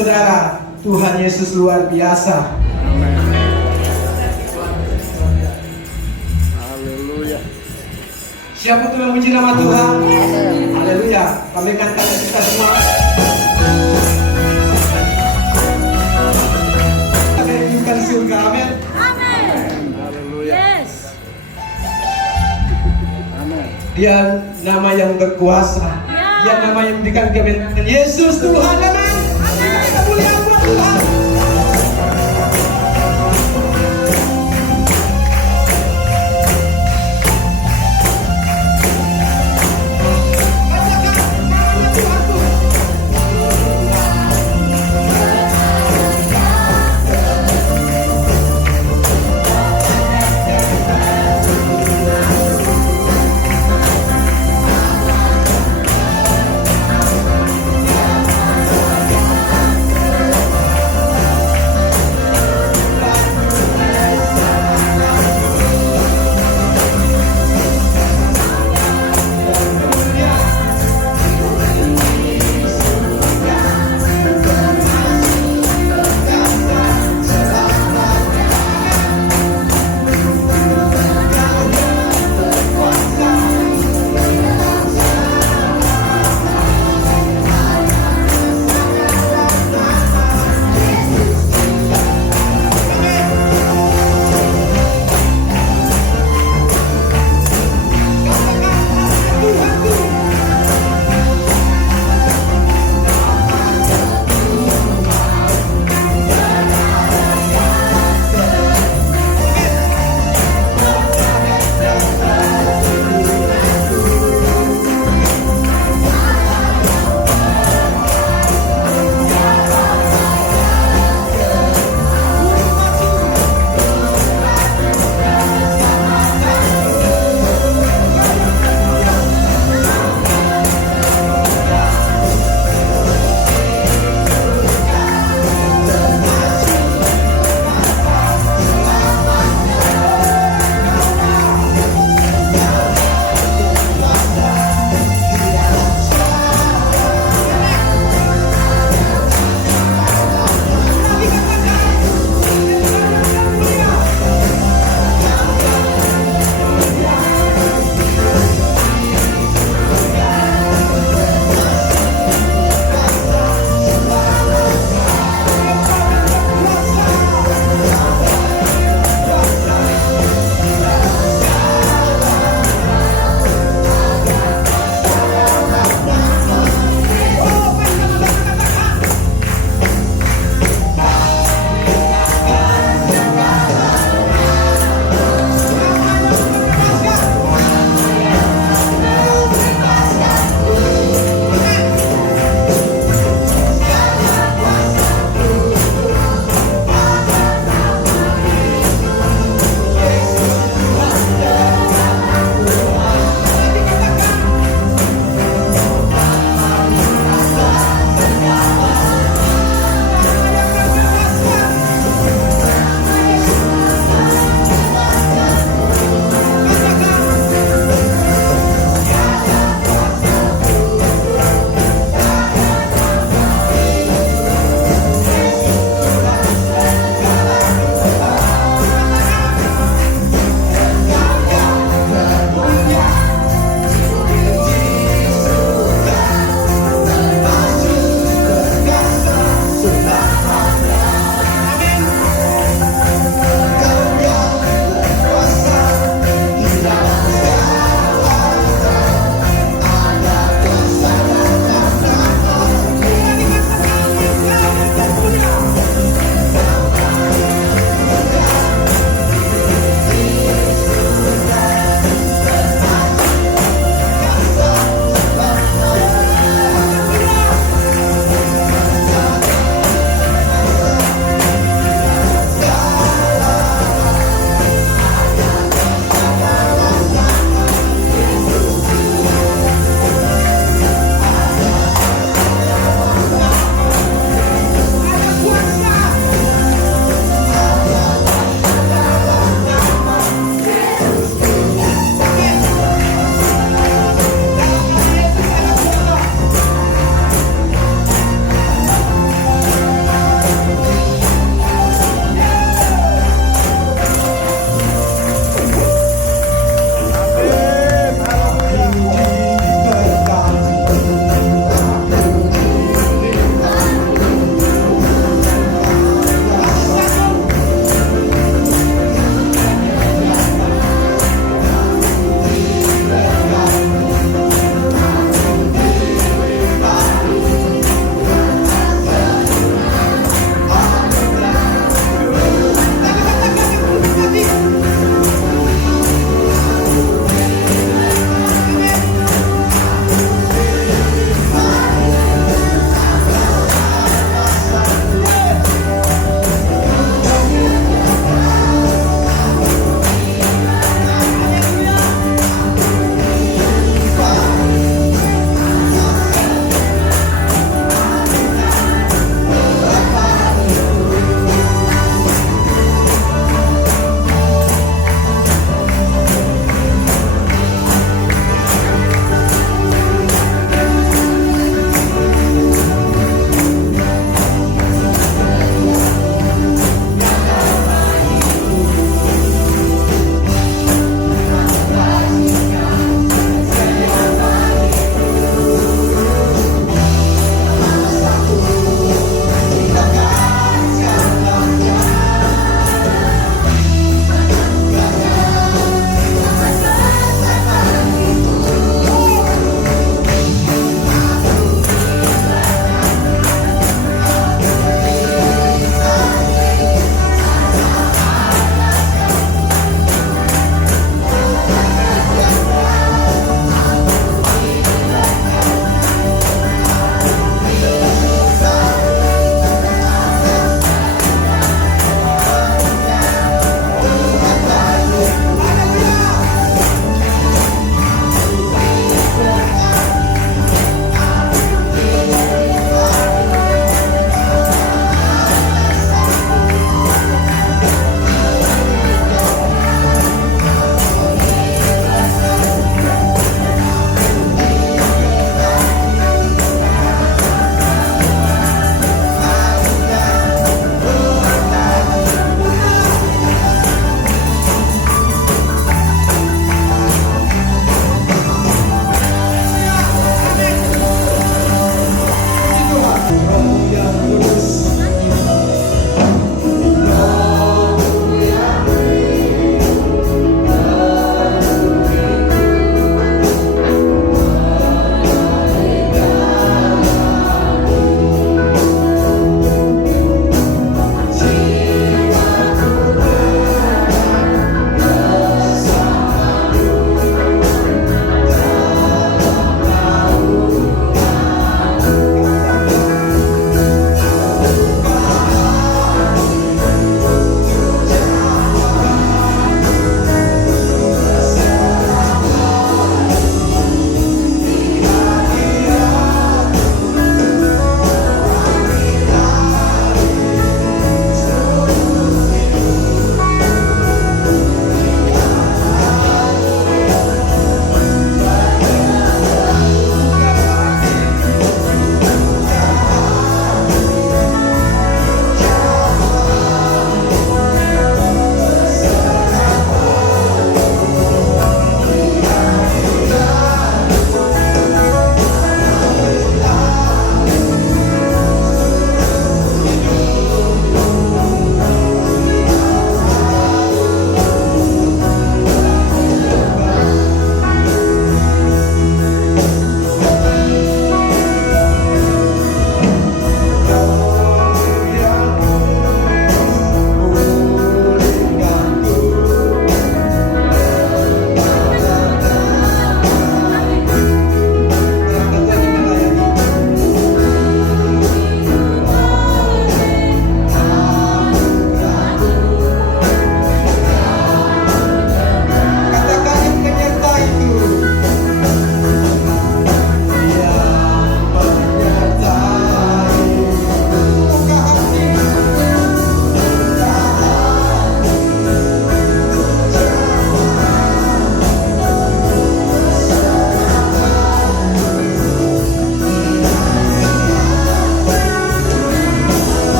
saudara, Tuhan Yesus luar biasa. Haleluya. Siapa tuh yang memuji nama Tuhan? Haleluya. Kami akan tanya kita semua. Kita rindukan surga. Amin. Haleluya. Yes. Amin. Dia nama yang berkuasa. Dia nama yang memberikan kebenaran. Yesus Tuhan. Amin. Kita mulia buat Tuhan.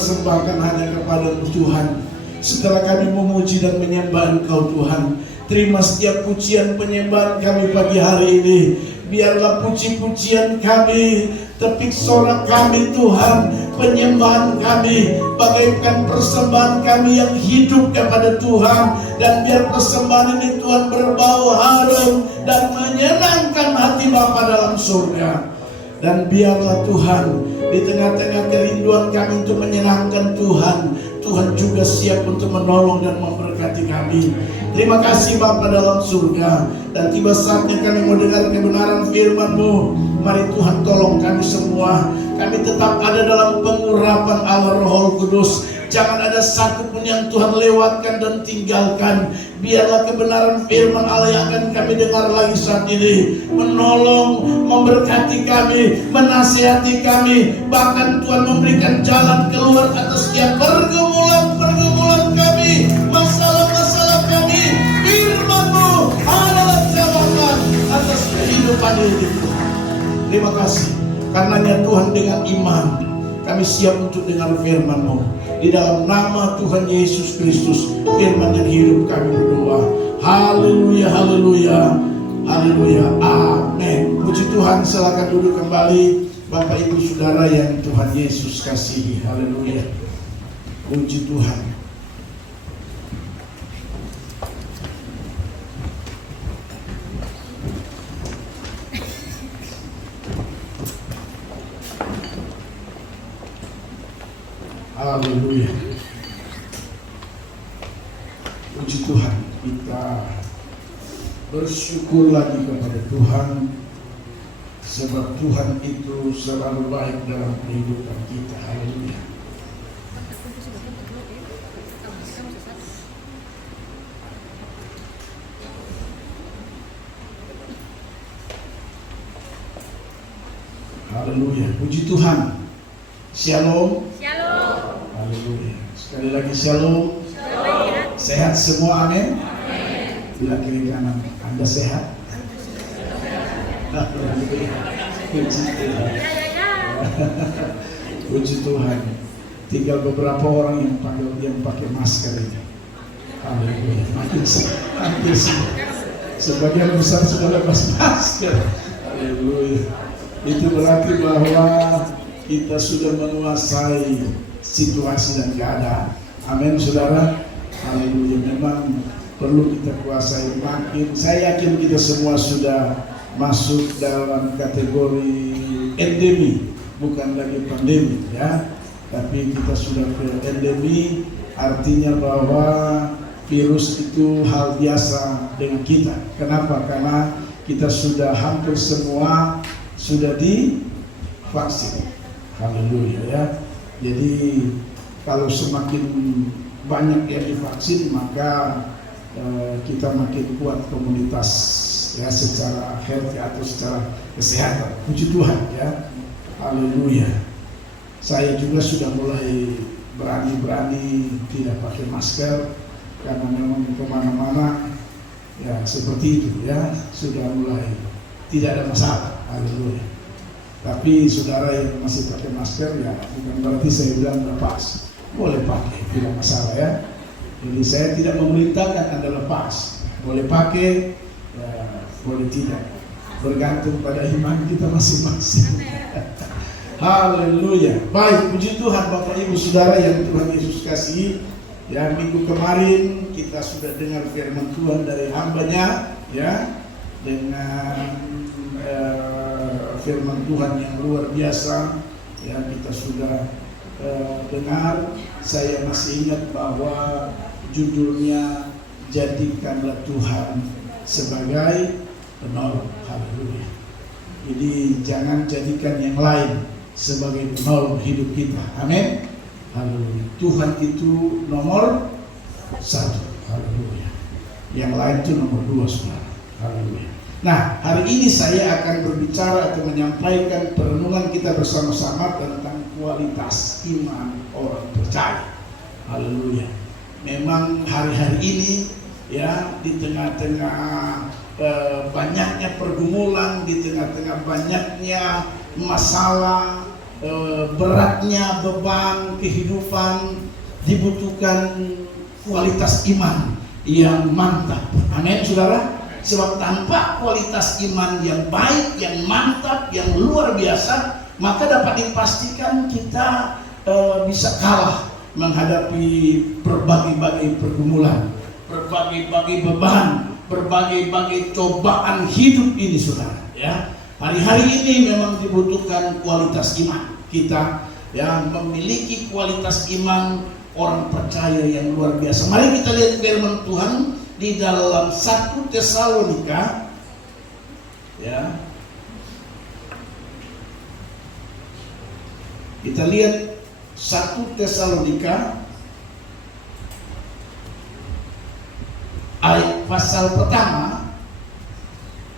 persembahkan hanya kepada Tuhan. Setelah kami memuji dan menyembah Engkau Tuhan, terima setiap pujian penyembahan kami pagi hari ini. Biarlah puji-pujian kami, tepik sorak kami Tuhan, penyembahan kami bagaikan persembahan kami yang hidup kepada Tuhan. Dan biar persembahan ini Tuhan berbau harum dan menyenangkan hati Bapa dalam surga. Dan biarlah Tuhan, di tengah-tengah kerinduan kami untuk menyenangkan Tuhan, Tuhan juga siap untuk menolong dan memberkati kami. Terima kasih Bapa dalam surga. Dan tiba saatnya kami mau dengar kebenaran firman-Mu. Mari Tuhan tolong kami semua. Kami tetap ada dalam pengurapan Allah Roh Kudus. Jangan ada satu pun yang Tuhan lewatkan dan tinggalkan. Biarlah kebenaran firman Allah yang akan kami dengar lagi saat ini menolong, memberkati kami, menasihati kami. Bahkan Tuhan memberikan jalan keluar atas setiap pergumulan-pergumulan kami, masalah-masalah kami. Firman-Mu adalah jawaban atas kehidupan ini. Terima kasih. Karenanya Tuhan, dengan iman kami siap untuk dengar firman-Mu. Di dalam nama Tuhan Yesus Kristus, firman yang hidup kami berdoa. Haleluya, haleluya, haleluya, amin. Puji Tuhan, silakan duduk kembali Bapak Ibu Saudara yang Tuhan Yesus kasihi. Haleluya. Puji Tuhan. Haleluya. Puji Tuhan, kita bersyukur lagi kepada Tuhan, sebab Tuhan itu selalu baik dalam kehidupan kita. Haleluya. Haleluya. Puji Tuhan. Shalom. Shalom. Haleluya. Sekali lagi shalom. Shalom. Sehat semua, amin. Amin. Bila kiri kanan Anda sehat. Haleluya. Puji Tuhan. Puji Tuhan. Tinggal beberapa orang yang pakai masker ini. Haleluya. Makin sebagian besar sudah lepas masker. Haleluya. Itu berarti bahwa kita sudah menguasai situasi dan keadaan. Amin, saudara. Haleluya. Memang perlu kita kuasai makin. Saya yakin kita semua sudah masuk dalam kategori endemi, bukan lagi pandemi, ya. Tapi kita sudah ke endemi, artinya bahwa virus itu hal biasa dengan kita. Kenapa? Karena kita sudah hampir semua sudah divaksin. Haleluya, ya. Jadi kalau semakin banyak yang divaksin, maka kita makin kuat komunitas, ya, secara health atau secara kesehatan. Puji Tuhan, ya. Haleluya. Saya juga sudah mulai berani tidak pakai masker karena memang kemana-mana ya seperti itu, ya, sudah mulai tidak ada masalah. Haleluya. Tapi saudara yang masih pakai masker, ya bukan berarti saya bilang lepas, boleh pakai, tidak masalah, ya. Jadi saya tidak memerintahkan Anda lepas, boleh pakai, ya, boleh tidak, bergantung pada iman kita masing-masing. Haleluya. Baik, puji Tuhan Bapak Ibu Saudara yang Tuhan Yesus kasihi. Ya, minggu kemarin kita sudah dengar firman Tuhan dari hamba-Nya, ya, dengan firman Tuhan yang luar biasa, ya, kita sudah dengar. Saya masih ingat bahwa judulnya jadikanlah Tuhan sebagai penolong. Haleluya. Jadi jangan jadikan yang lain sebagai penolong hidup kita. Amin. Haleluya. Tuhan itu nomor satu. Haleluya. Yang lain itu nomor dua, saudara. Haleluya. Nah, hari ini saya akan berbicara atau menyampaikan perenungan kita bersama-sama tentang kualitas iman orang percaya. Haleluya. Memang hari-hari ini, ya, di tengah-tengah banyaknya pergumulan, di tengah-tengah banyaknya masalah, beratnya beban kehidupan dibutuhkan kualitas iman yang mantap. Amin, saudara. Sebab tanpa kualitas iman yang baik, yang mantap, yang luar biasa, maka dapat dipastikan kita bisa kalah menghadapi berbagai-bagai pergumulan, berbagai-bagai beban, berbagai-bagai cobaan hidup ini, saudara. Ya, hari-hari ini memang dibutuhkan kualitas iman kita, yang memiliki kualitas iman orang percaya yang luar biasa. Mari kita lihat firman Tuhan di dalam 1 Tesalonika, ya. Kita lihat 1 Tesalonika ayat pasal pertama,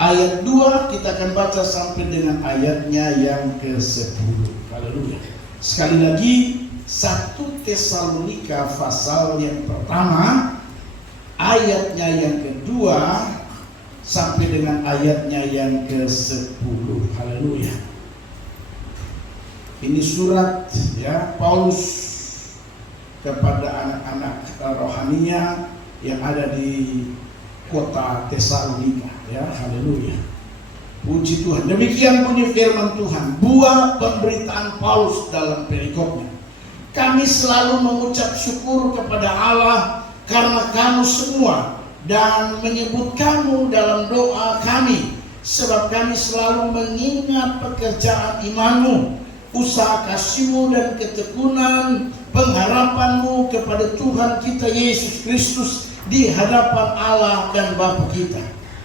ayat 2 kita akan baca sampai dengan ayatnya yang ke-10. Haleluya. Sekali lagi 1 Tesalonika pasal yang pertama, ayatnya yang kedua sampai dengan ayatnya yang ke-10. Haleluya. Ini surat, ya, Paulus kepada anak-anak rohaninya yang ada di kota Tesalonika, ya. Haleluya. Puji Tuhan. Demikian bunyi firman Tuhan, buah pemberitaan Paulus dalam perikopnya. Kami selalu mengucap syukur kepada Allah karena kamu semua, dan menyebut kamu dalam doa kami, sebab kami selalu mengingat pekerjaan imanmu, usaha kasihmu dan ketekunan pengharapanmu kepada Tuhan kita Yesus Kristus di hadapan Allah dan Bapa kita.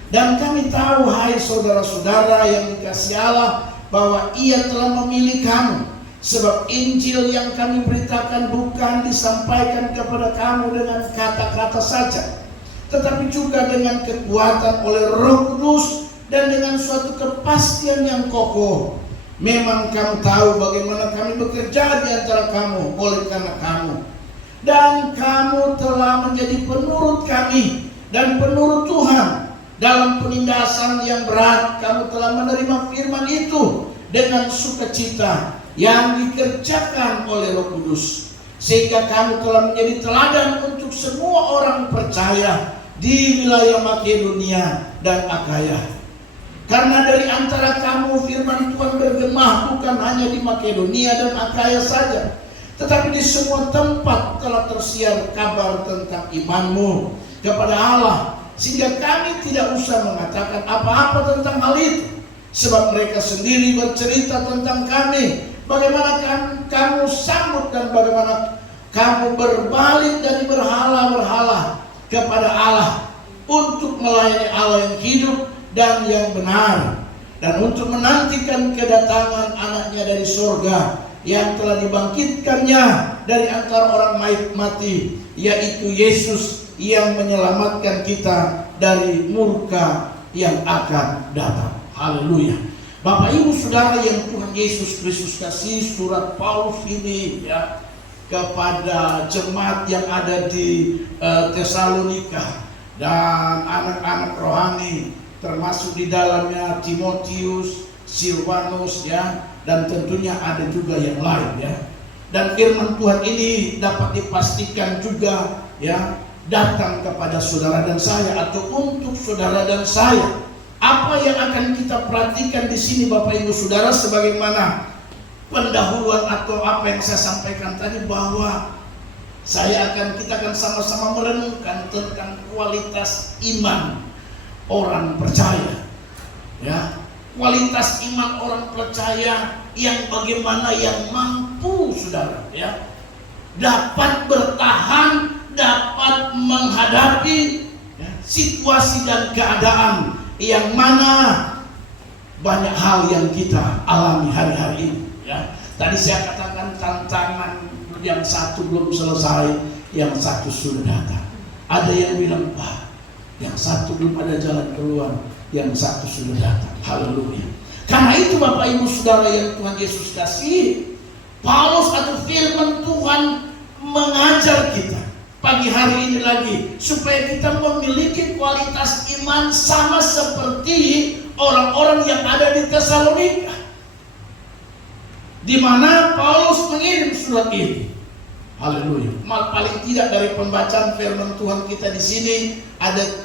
Dan kami tahu, hai saudara-saudara yang dikasihi Allah, bahwa Ia telah memilih kamu, sebab Injil yang kami beritakan bukan disampaikan kepada kamu dengan kata-kata saja, tetapi juga dengan kekuatan oleh Roh Kudus dan dengan suatu kepastian yang kokoh. Memang kamu tahu bagaimana kami bekerja di antara kamu oleh karena kamu, dan kamu telah menjadi penurut kami dan penurut Tuhan. Dalam penindasan yang berat, kamu telah menerima firman itu dengan sukacita yang dikerjakan oleh Roh Kudus, sehingga kamu telah menjadi teladan untuk semua orang percaya di wilayah Makedonia dan Akaya. Karena dari antara kamu firman Tuhan bergema bukan hanya di Makedonia dan Akaya saja, tetapi di semua tempat telah tersiar kabar tentang imanmu kepada Allah, sehingga kami tidak usah mengatakan apa-apa tentang hal itu, sebab mereka sendiri bercerita tentang kami, bagaimana kamu sambut dan bagaimana kamu berbalik dari berhala-berhala kepada Allah untuk melayani Allah yang hidup dan yang benar, dan untuk menantikan kedatangan anaknya dari surga yang telah dibangkitkannya dari antara orang mati, yaitu Yesus, yang menyelamatkan kita dari murka yang akan datang. Haleluya. Bapak Ibu Saudara yang Tuhan Yesus Kristus kasih, surat Paulus ini, ya, kepada jemaat yang ada di Tesalonika dan anak-anak rohani, termasuk di dalamnya Timotius, Silvanus, ya, dan tentunya ada juga yang lain, ya. Dan firman Tuhan ini dapat dipastikan juga, ya, datang kepada saudara dan saya, atau untuk saudara dan saya. Apa yang akan kita perhatikan di sini, Bapak Ibu Saudara, sebagaimana pendahuluan atau apa yang saya sampaikan tadi, bahwa kita akan sama-sama merenungkan tentang kualitas iman orang percaya, ya, kualitas iman orang percaya yang bagaimana, yang mampu, saudara, ya, dapat bertahan, dapat menghadapi, ya, situasi dan keadaan yang mana banyak hal yang kita alami hari-hari ini, ya. Tadi saya katakan tantangan yang satu belum selesai, yang satu sudah datang. Ada yang bilang, Pak, yang satu belum ada jalan keluar, yang satu sudah datang. Haleluya. Karena itu Bapak Ibu Saudara yang Tuhan Yesus kasih, Paulus atau firman Tuhan mengajar kita pagi hari ini lagi, supaya kita memiliki kualitas iman sama seperti orang-orang yang ada di Tesalonika. di mana Paulus mengirim surat ini. Haleluya. Paling tidak dari pembacaan firman Tuhan kita di sini ada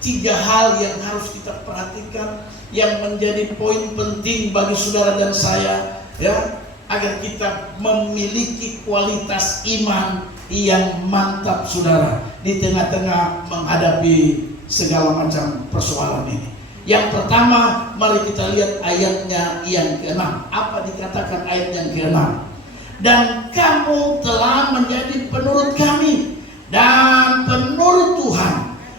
tiga hal yang harus kita perhatikan, yang menjadi poin penting bagi saudara dan saya, agar kita memiliki kualitas iman yang mantap, saudara, di tengah-tengah menghadapi segala macam persoalan ini. Yang pertama, mari kita lihat ayatnya yang ke-6. Apa dikatakan ayat yang ke-6? Dan kamu telah menjadi penurut kami dan penurut Tuhan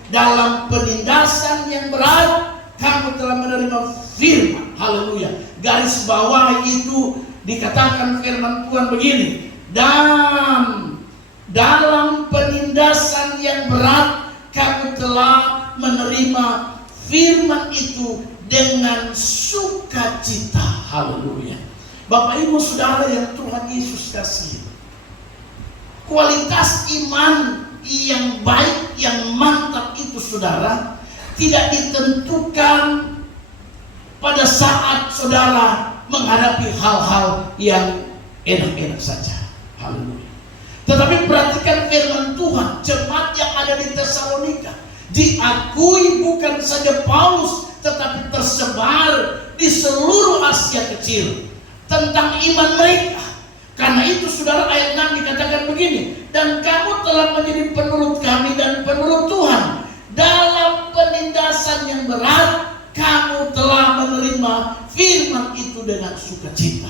dalam penindasan yang berat. Kamu telah menerima firman. Haleluya. Garis bawah itu dikatakan firman Tuhan begini. Dan dalam penindasan yang berat kamu telah menerima firman itu dengan sukacita. Haleluya. Bapak Ibu Saudara yang Tuhan Yesus kasih, kualitas iman yang baik, yang mantap itu, saudara, tidak ditentukan pada saat saudara menghadapi hal-hal yang enak-enak saja. Haleluya. Tetapi perhatikan firman Tuhan, jemaat yang ada di Tesalonika diakui bukan saja Paulus, tetapi tersebar di seluruh Asia Kecil tentang iman mereka. Karena itu saudara, ayat 6 dikatakan begini, dan kamu telah menjadi penurut kami dan penurut Tuhan dalam penindasan yang berat. Kamu telah menerima firman itu dengan sukacita.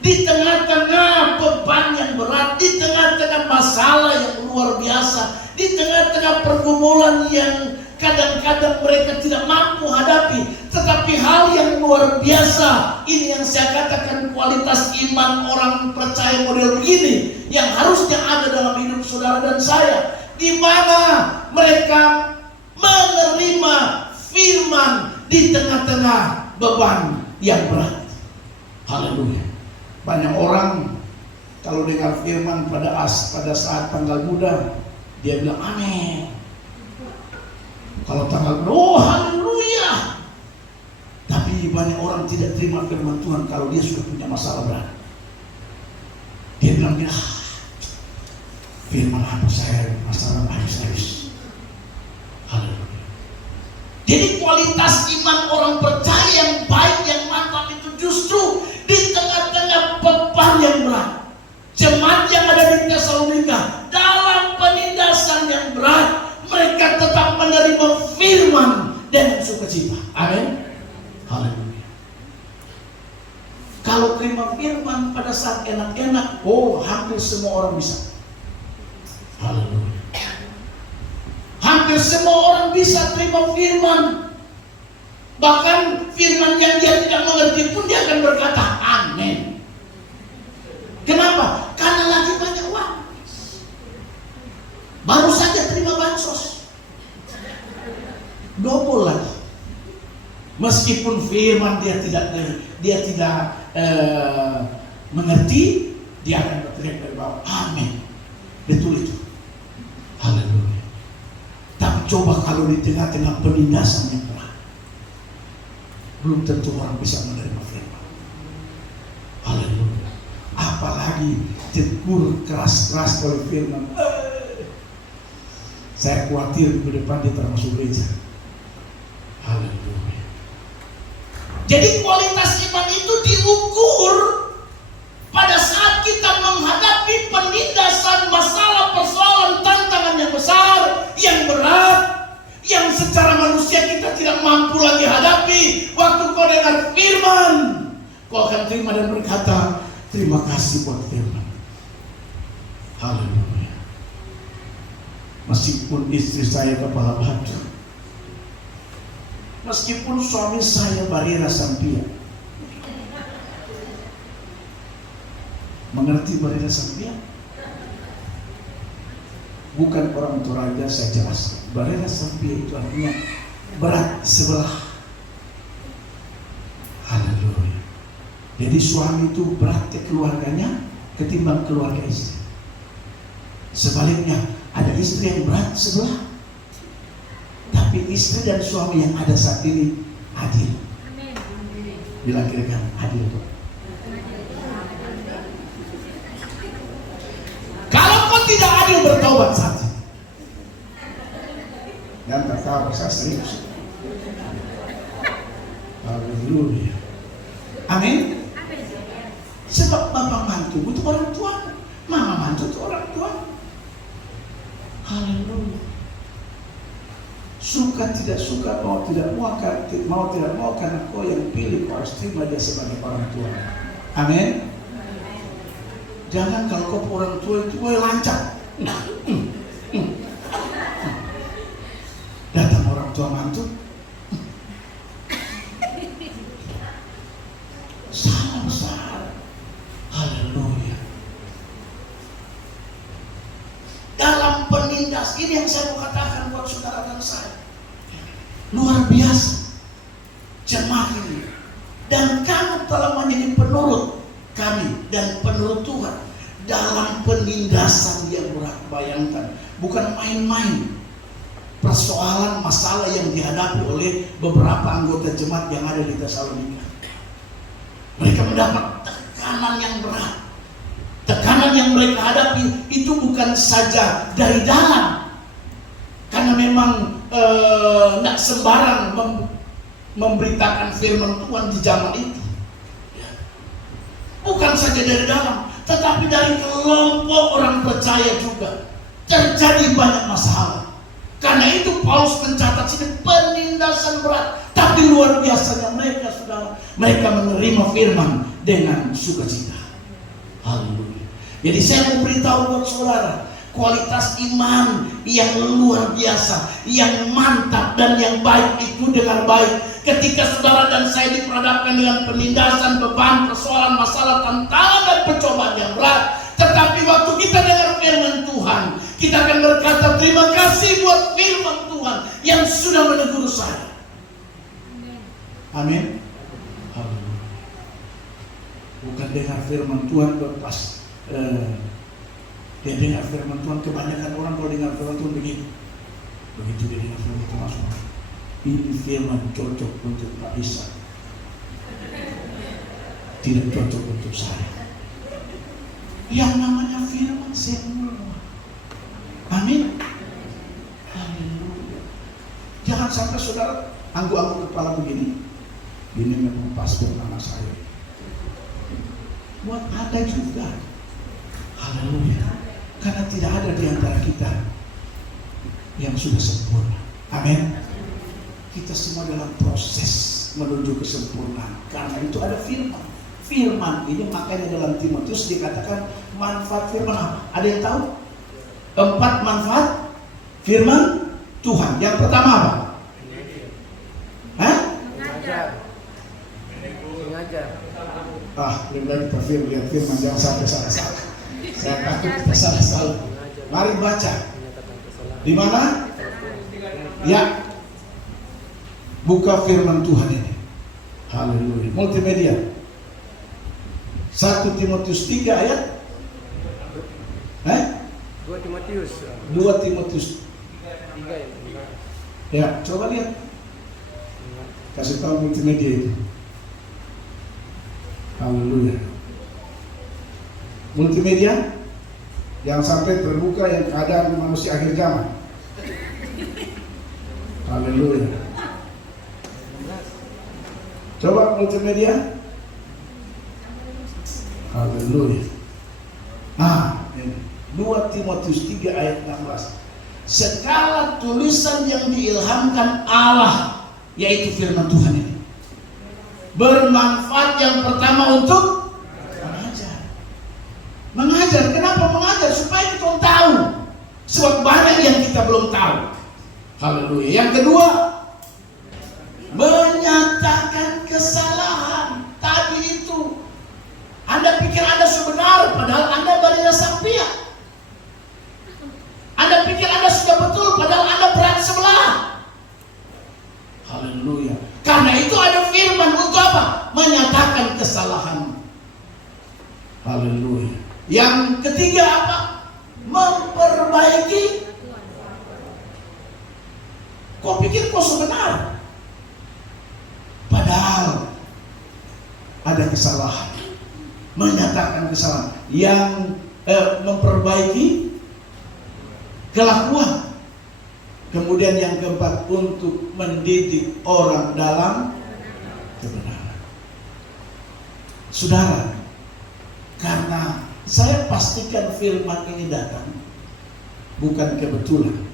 Di tengah-tengah beban yang berat, di tengah-tengah masalah yang luar biasa, di tengah-tengah pergumulan yang kadang-kadang mereka tidak mampu hadapi, tetapi hal yang luar biasa ini yang saya katakan kualitas iman orang percaya model begini yang harusnya ada dalam hidup saudara dan saya, di mana mereka menerima firman di tengah-tengah beban yang berat. Haleluya. Banyak orang kalau dengar firman pada saat tanggal muda, dia bilang amin. Kalau tanggal muda, oh haleluya. Tapi banyak orang tidak terima firman Tuhan kalau dia sudah punya masalah berat. Dia bilang, firman apa saya masalah habis-habis. Haleluya. Jadi kualitas iman orang percaya yang baik, yang mantap itu justru di tengah-tengah beban yang berat. Jemaat yang ada di Tesalonika dalam penindasan yang berat, mereka tetap menerima firman dengan sukacita. Amin. Haleluya. Kalau terima firman pada saat enak-enak, oh hampir semua orang bisa. Haleluya. Hampir semua orang bisa terima firman. Bahkan firman yang dia tidak mengerti pun dia akan berkata amin. Kenapa? Karena lagi banyak uang. Baru saja terima bansos, double lagi. Meskipun firman dia tidak mengerti, dia akan berteriak dari bawah, amin. Betul itu. Haleluya. Tapi coba kalau di tengah-tengah penindasan yang berat, belum tentu orang bisa menerima firman. Haleluya. Apalagi tegur keras-keras oleh firman. Saya khawatir ke depan dia termasuk gereja. Haleluya. Jadi kualitas iman itu diukur pada saat kita menghadapi penindasan, masalah, persoalan, tantangan yang besar, yang berat, yang secara manusia kita tidak mampu lagi hadapi. Waktu kau dengar firman, kau akan terima dan berkata, terima kasih buat firman. Haleluya. Meskipun istri saya kepala batu, meskipun suami saya Barira Sampia. Mengerti Barira Sampia? Bukan orang Toraja, saya jelaskan. Barira Sampia itu artinya berat sebelah. Haleluya. Jadi suami itu berat ke keluarganya ketimbang keluarga istri. Sebaliknya, ada istri yang berat sebelah, tapi istri dan suami yang ada saat ini adil. Bilang kiri kanan, adil kok. Kalau kau tidak adil, bertobat saja. Jangan tertawa, saya serius. Haleluya. Amin. Sebab bapak mantu itu orang tua, mama mantu itu orang tua. Haleluya. Suka tidak suka, mau tidak mau karena kau yang pilih, kau harus terima dia sebagai orang tua. Amin. Jangan kalau kau orang tua itu kau lancar. Datang orang tua mantu, salah besar. Haleluya. Dalam penindas ini yang saya mau katakan buat saudara dan saya, luar biasa jemaat ini. Dan kamu telah menjadi penurut kami dan penurut Tuhan dalam penindasan yang berat. Bayangkan, bukan main-main persoalan masalah yang dihadapi oleh beberapa anggota jemaat yang ada di Tesalonika. Mereka mendapat tekanan yang berat. Tekanan yang mereka hadapi itu bukan saja dari dalam, karena memang tidak sembarang memberitakan firman Tuhan di zaman itu. Bukan saja dari dalam, tetapi dari kelompok orang percaya juga terjadi banyak masalah. Karena itu Paulus mencatat sini penindasan berat, tapi luar biasanya mereka, saudara, mereka menerima firman dengan sukacita. Haleluya. Jadi saya mau beritahu buat saudara, kualitas iman yang luar biasa, yang mantap dan yang baik itu dengan baik. Ketika saudara dan saya diperhadapkan dengan penindasan, beban, persoalan, masalah, tantangan dan percobaan yang berat, tetapi waktu kita dengar firman Tuhan, kita akan berkata terima kasih buat firman Tuhan yang sudah menegur saya. Amin. Bukan dengar firman Tuhan lepas dia dengar firman Tuhan. Kebanyakan orang kalau dengar firman Tuhan begitu dia dengar firman Tuhan langsung, ini firman cocok untuk Pak Isa, tidak cocok untuk saya. Yang namanya firman semua. Amin. Haleluya. Jangan sampai saudara angguk-angguk kepala begini, ini memang pastor nama saya. Buat ada juga. Haleluya. Karena tidak ada di antara kita yang sudah sempurna. Amin. Kita semua dalam proses menuju kesempurnaan. Karena itu ada firman. Firman ini makanya dalam Timotius dikatakan manfaat firman apa? Ada yang tahu? 4 manfaat firman Tuhan. Yang pertama apa? Hah? Mengajar. Lebih baik kita lihat firman, jangan sampai salah-salah. Saya takut kita salah-salah. Mari baca. Di mana? Ya. Buka firman Tuhan ini. Haleluya. Multimedia. 1 Timotius 3 ayat 2 Timotius 3 ya, coba lihat. Kasih tahu multimedia itu. Haleluya. Multimedia yang sampai terbuka yang keadaan manusia akhir zaman. Haleluya. Coba multimedia. Haleluya. Ini 2 Timotius 3 ayat 16. Segala tulisan yang diilhamkan Allah, yaitu firman Tuhan ini, bermanfaat yang pertama untuk mengajar. Kenapa mengajar? Supaya kita tahu. Sebab banyak yang kita belum tahu. Haleluya. Yang kedua, menyatakan kesalahan. Tadi itu Anda pikir Anda sebenar, padahal Anda badannya sang pihak. Anda pikir Anda sudah betul, padahal Anda berat sebelah. Haleluya. Karena itu ada firman untuk apa? Menyatakan kesalahan. Haleluya. Yang ketiga apa? Memperbaiki. Kau pikir kau sebenar, padahal kesalahan, menyatakan kesalahan, yang memperbaiki kelakuan. Kemudian yang keempat, untuk mendidik orang dalam kebenaran. Saudara, karena saya pastikan firman ini datang bukan kebetulan,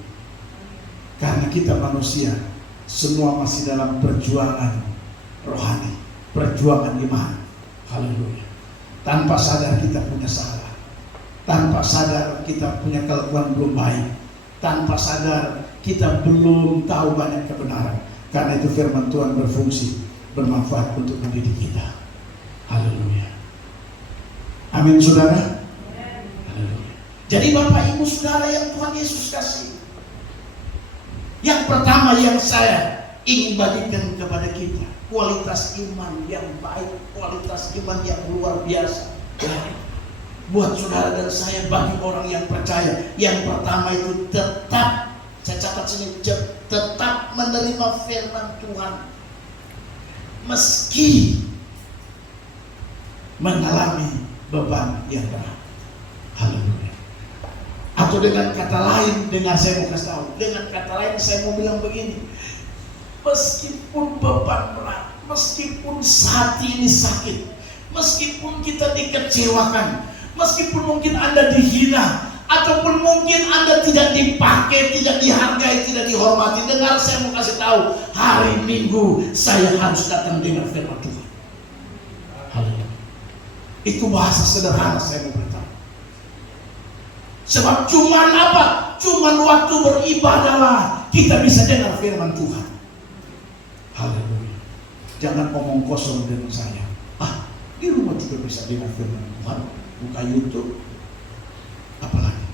karena kita manusia semua masih dalam perjuangan rohani, perjuangan iman. Haleluya. Tanpa sadar kita punya salah, tanpa sadar kita punya kelakuan belum baik, tanpa sadar kita belum tahu banyak kebenaran. Karena itu firman Tuhan berfungsi, bermanfaat untuk mendidik kita. Haleluya. Amin, saudara. Haleluya. Jadi Bapak Ibu Saudara yang Tuhan Yesus kasih, yang pertama yang saya ingin bagikan kepada kita, kualitas iman yang baik, kualitas iman yang luar biasa. Buat saudara dan saya, bagi orang yang percaya, yang pertama itu tetap, saya catat sini, tetap menerima firman Tuhan meski mengalami beban yang berat. Haleluya. Atau dengan kata lain, dengan saya mau kasih tahu, dengan kata lain saya mau bilang begini, meskipun beban berat, meskipun saat ini sakit, meskipun kita dikecewakan, meskipun mungkin Anda dihina, ataupun mungkin Anda tidak dipakai, tidak dihargai, tidak dihormati, dengar saya mau kasih tahu, hari Minggu saya harus datang dengan firman Tuhan. Haleluya. Itu bahasa sederhana saya mau beritahu. Sebab cuman apa? Cuman waktu beribadahlah kita bisa dengar firman Tuhan. Haleluya. Jangan omong kosong dengan saya. Di rumah juga bisa dengar firman Tuhan. Buka YouTube. Apalagi?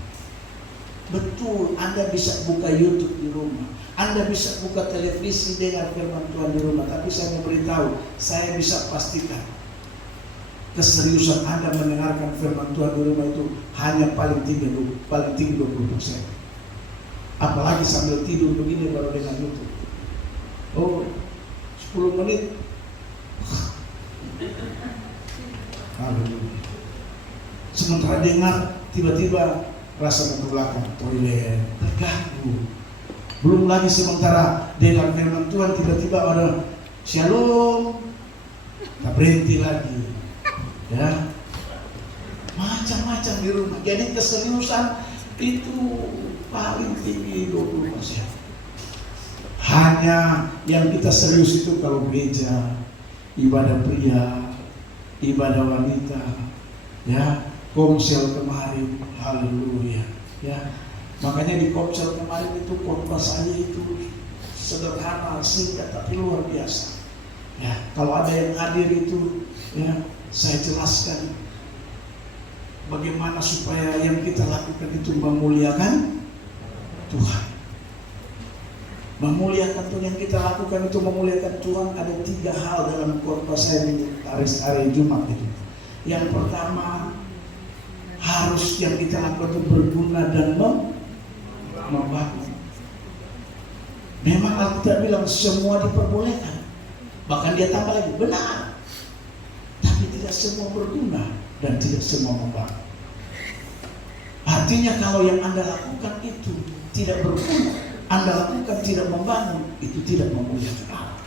Betul, Anda bisa buka YouTube di rumah. Anda bisa buka televisi dengar firman Tuhan di rumah. Tapi saya mau beritahu, saya bisa pastikan keseriusan Anda mendengarkan firman Tuhan di rumah itu hanya paling tinggi 20%. Apalagi sambil tidur begini baru dengar YouTube. 10 menit. Haleluya. Sementara dengar, tiba-tiba rasa ke belakang, toilet, terganggu. Belum lagi sementara dengar firman Tuhan, tiba-tiba ada shalom, tak berhenti lagi. Ya, macam-macam di rumah. Jadi keseriusan itu paling tinggi 20%. Hanya yang kita serius itu kalau gereja, ibadah pria, ibadah wanita, ya, komsel kemarin, haleluya, ya. Makanya di komsel kemarin itu khotbah saya itu sederhana, singkat tapi luar biasa. Ya, kalau ada yang hadir itu, ya, saya jelaskan bagaimana supaya yang kita lakukan itu memuliakan Tuhan. Memuliakan Tuhan, yang kita lakukan itu memuliakan Tuhan. Ada 3 hal dalam khotbah saya di hari Jumat itu. Yang pertama, harus yang kita lakukan itu berguna dan membangun. Memang Alkitab bilang semua diperbolehkan. Bahkan dia tambah lagi, benar. Tapi tidak semua berguna dan tidak semua membangun. Artinya kalau yang Anda lakukan itu tidak berguna, Anda lakukan tidak membangun, itu tidak memuliakan Allah.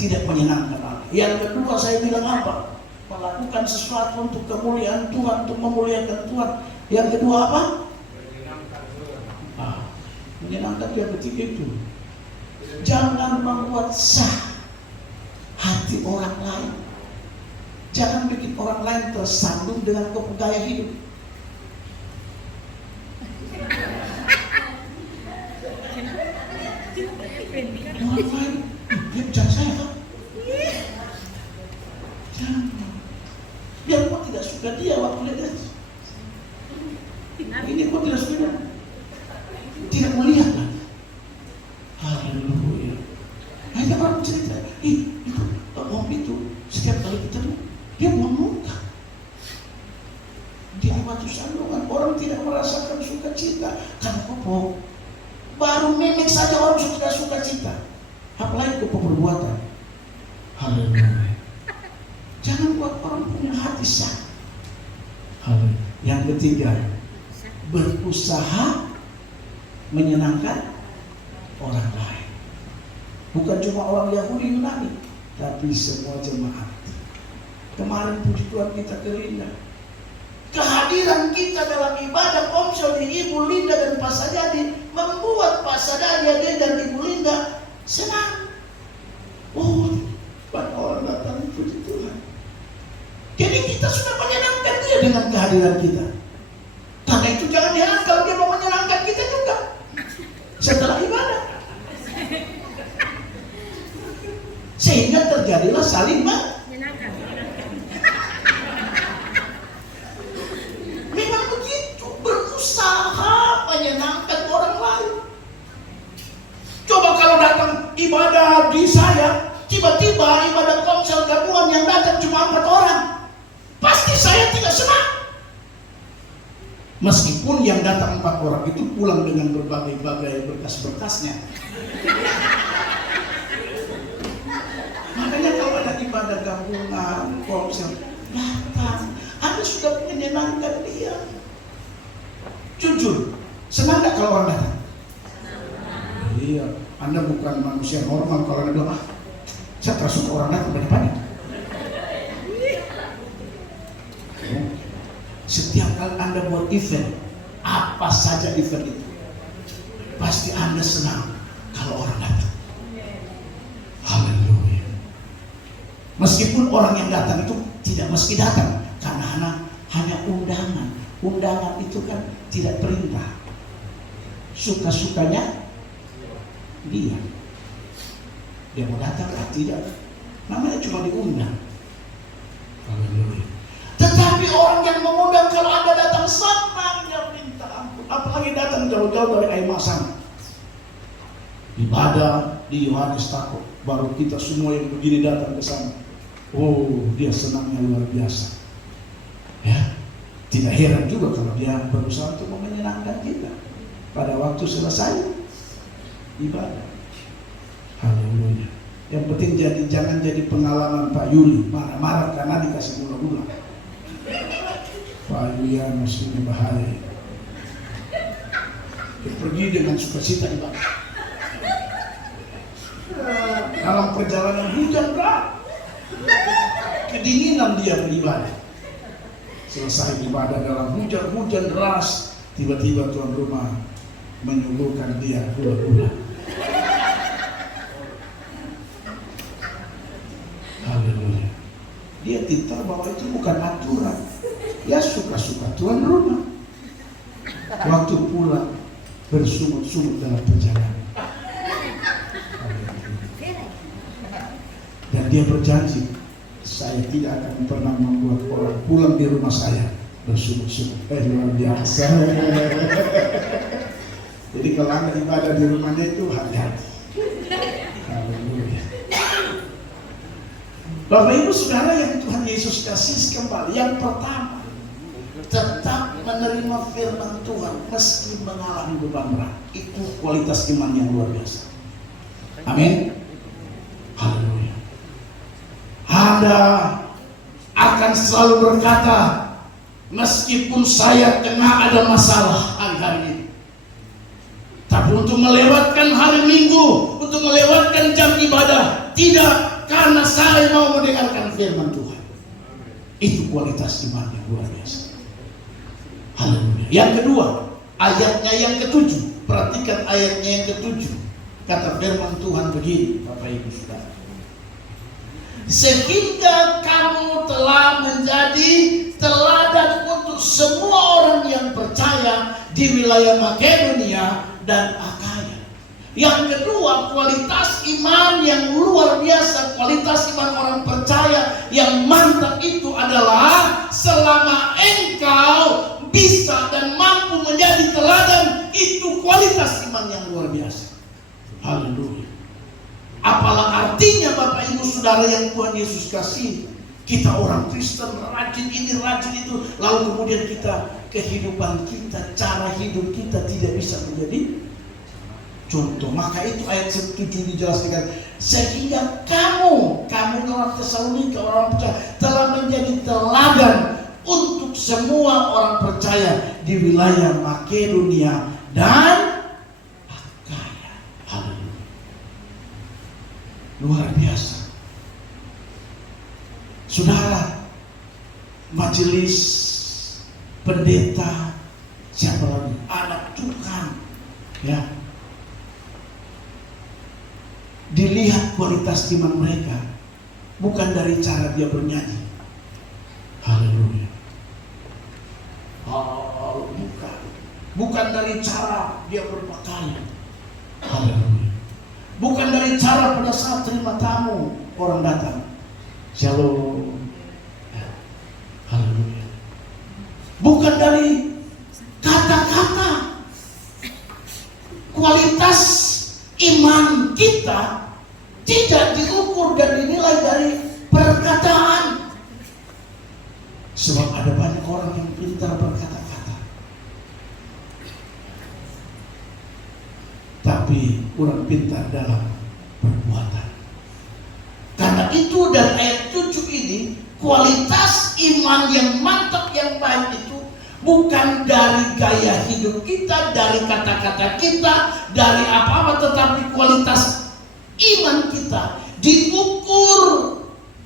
Tidak menyenangkan Allah. Yang kedua saya bilang apa? Melakukan sesuatu untuk kemuliaan Tuhan, untuk memuliakan Tuhan. Yang kedua apa? Menyenangkan yang ketiga itu. Jangan membuat sah hati orang lain. Jangan bikin orang lain tersandung dengan gaya hidup. Orang lain, dia bicara saya kan? Jangan. Dia kok tidak suka dia waktu lihat. Ini kok tidak suka dia. Tidak melihat lagi. Haleluya. Hanya orang cerita, itu om itu setiap kali ketemu dia buang muka. Dia batu sandungan, orang tidak merasakan sukacita karena apa? Baru mimik saja orang sudah sukacita. Apalagi ke perbuatan. Haleluya. bisa. Yang ketiga, berusaha menyenangkan orang lain. Bukan cuma orang Yahudi Yunani, tapi semua jemaat. Kemarin puji Tuhan kita ke Linda. Kehadiran kita dalam ibadah komsel di Ibu Linda dan Pak Sajadi membuat Pak Sajadi dan Ibu Linda senang. Oh, banyak orang datang, puji Tuhan. Jadi kita sudah menyenangkan dia dengan kehadiran kita. Karena itu jangan heran kalau dia mau menyenangkan kita juga setelah ibadah. Sehingga terjadilah saling Menyenangkan. memang begitu, berusaha menyenangkan orang lain. Coba kalau datang ibadah di saya, tiba-tiba ibadah komsel gabungan yang datang cuma 4 orang, pasti saya tidak senang. Meskipun yang datang 4 orang itu pulang dengan berbagai-bagai berkas-berkasnya. Makanya kalau ada ibadah gabungan komsel datang, Anda sudah menyenangkan dia. Jujur, senang gak kalau orang datang? Iya, Anda bukan manusia normal kalau Anda bilang, saya tersuka orang datang banyak-banyak. Setiap kali Anda buat event, apa saja event itu, pasti Anda senang kalau orang datang. Haleluya. Meskipun orang yang datang itu tidak mesti datang, karena hanya undangan. Undangan itu kan tidak perintah. Suka-sukanya dia. Dia mau datang atau tidak, namanya cuma diundang. Haleluya. Tetapi orang yang mengundang, kalau Anda datang senang, dia minta ampun. Apalagi datang jauh-jauh dari Aimasan. Ibadah di Yohanes Tako, baru kita semua yang begini datang ke sana. Oh, dia senangnya luar biasa. Ya, tidak heran juga kalau dia berusaha untuk menyenangkan kita pada waktu selesai ibadah. Haleluya. Yang penting jangan jadi pengalaman Pak Yuli, marah-marah karena dikasih gula-gula. Pak Yuli mesti bahaya. Dia pergi dengan sukacita ibadah. Dalam perjalanan hujan berat, kedinginan dia beribadah. Selesai ibadah dalam hujan deras, tiba-tiba tuan rumah menyuguhkan dia gula-gula. Haleluya. Dia tinta bahwa itu bukan aturan. Ya suka-suka tuan rumah. Waktu pulang bersungut-sungut dalam perjalanan. Dan dia berjanji, saya tidak akan pernah membuat orang pulang di rumah saya bersungut-sungut. Luar biasa. Jadi kalau Anda ibadah di rumahnya itu hati-hati. Haleluya. Bapak Ibu Saudara yang Tuhan Yesus kasih kembali, yang pertama, tetap menerima firman Tuhan meski mengalami beban berat. Itu kualitas iman yang luar biasa. Amin. Haleluya. Anda akan selalu berkata, meskipun saya tengah ada masalah hari ini, tapi untuk melewatkan hari Minggu, untuk melewatkan jam ibadah, tidak, karena saya mau mendengarkan firman Tuhan. Itu kualitas iman yang luar biasa. Haleluya. Yang kedua, ayatnya yang ketujuh. Perhatikan ayatnya yang ketujuh. Kata firman Tuhan begini, Bapak Ibu Saudara. Sehingga kamu telah menjadi teladan untuk semua orang yang percaya di wilayah Makedonia dan Akaya. Yang kedua, kualitas iman yang luar biasa, kualitas iman orang percaya yang mantap itu adalah selama engkau bisa dan mampu menjadi teladan, itu kualitas iman yang luar biasa. Haleluya. Apalah artinya Bapak Ibu Saudara yang Tuhan Yesus kasih, kita orang Kristen rajin ini rajin itu, lalu kemudian kita kehidupan kita, cara hidup kita tidak bisa menjadi contoh. Maka itu ayat 7 dijelaskan, sehingga kamu orang Tesalonika, orang percaya, telah menjadi teladan untuk semua orang percaya di wilayah Makedonia dan Akaya. Haleluya. Luar biasa. Saudara, majelis, pendeta, siapa lagi? Anak Tuhan, ya. Dilihat kualitas iman mereka bukan dari cara dia bernyanyi. Haleluya. Bukan dari cara dia berpakaian. Haleluya. Bukan dari cara pada saat terima tamu orang datang. Shalom. Haleluya. Bukan dari kata-kata. Kualitas iman kita tidak diukur dan dinilai dari perkataan. Sebab ada banyak orang yang pintar berkata-kata, tapi kurang pintar dalam perbuatan. Karena itu dari ayat 7 ini, kualitas iman yang mantap, yang baik itu bukan dari gaya hidup kita, dari kata-kata kita, dari apa-apa, tetapi kualitas iman kita diukur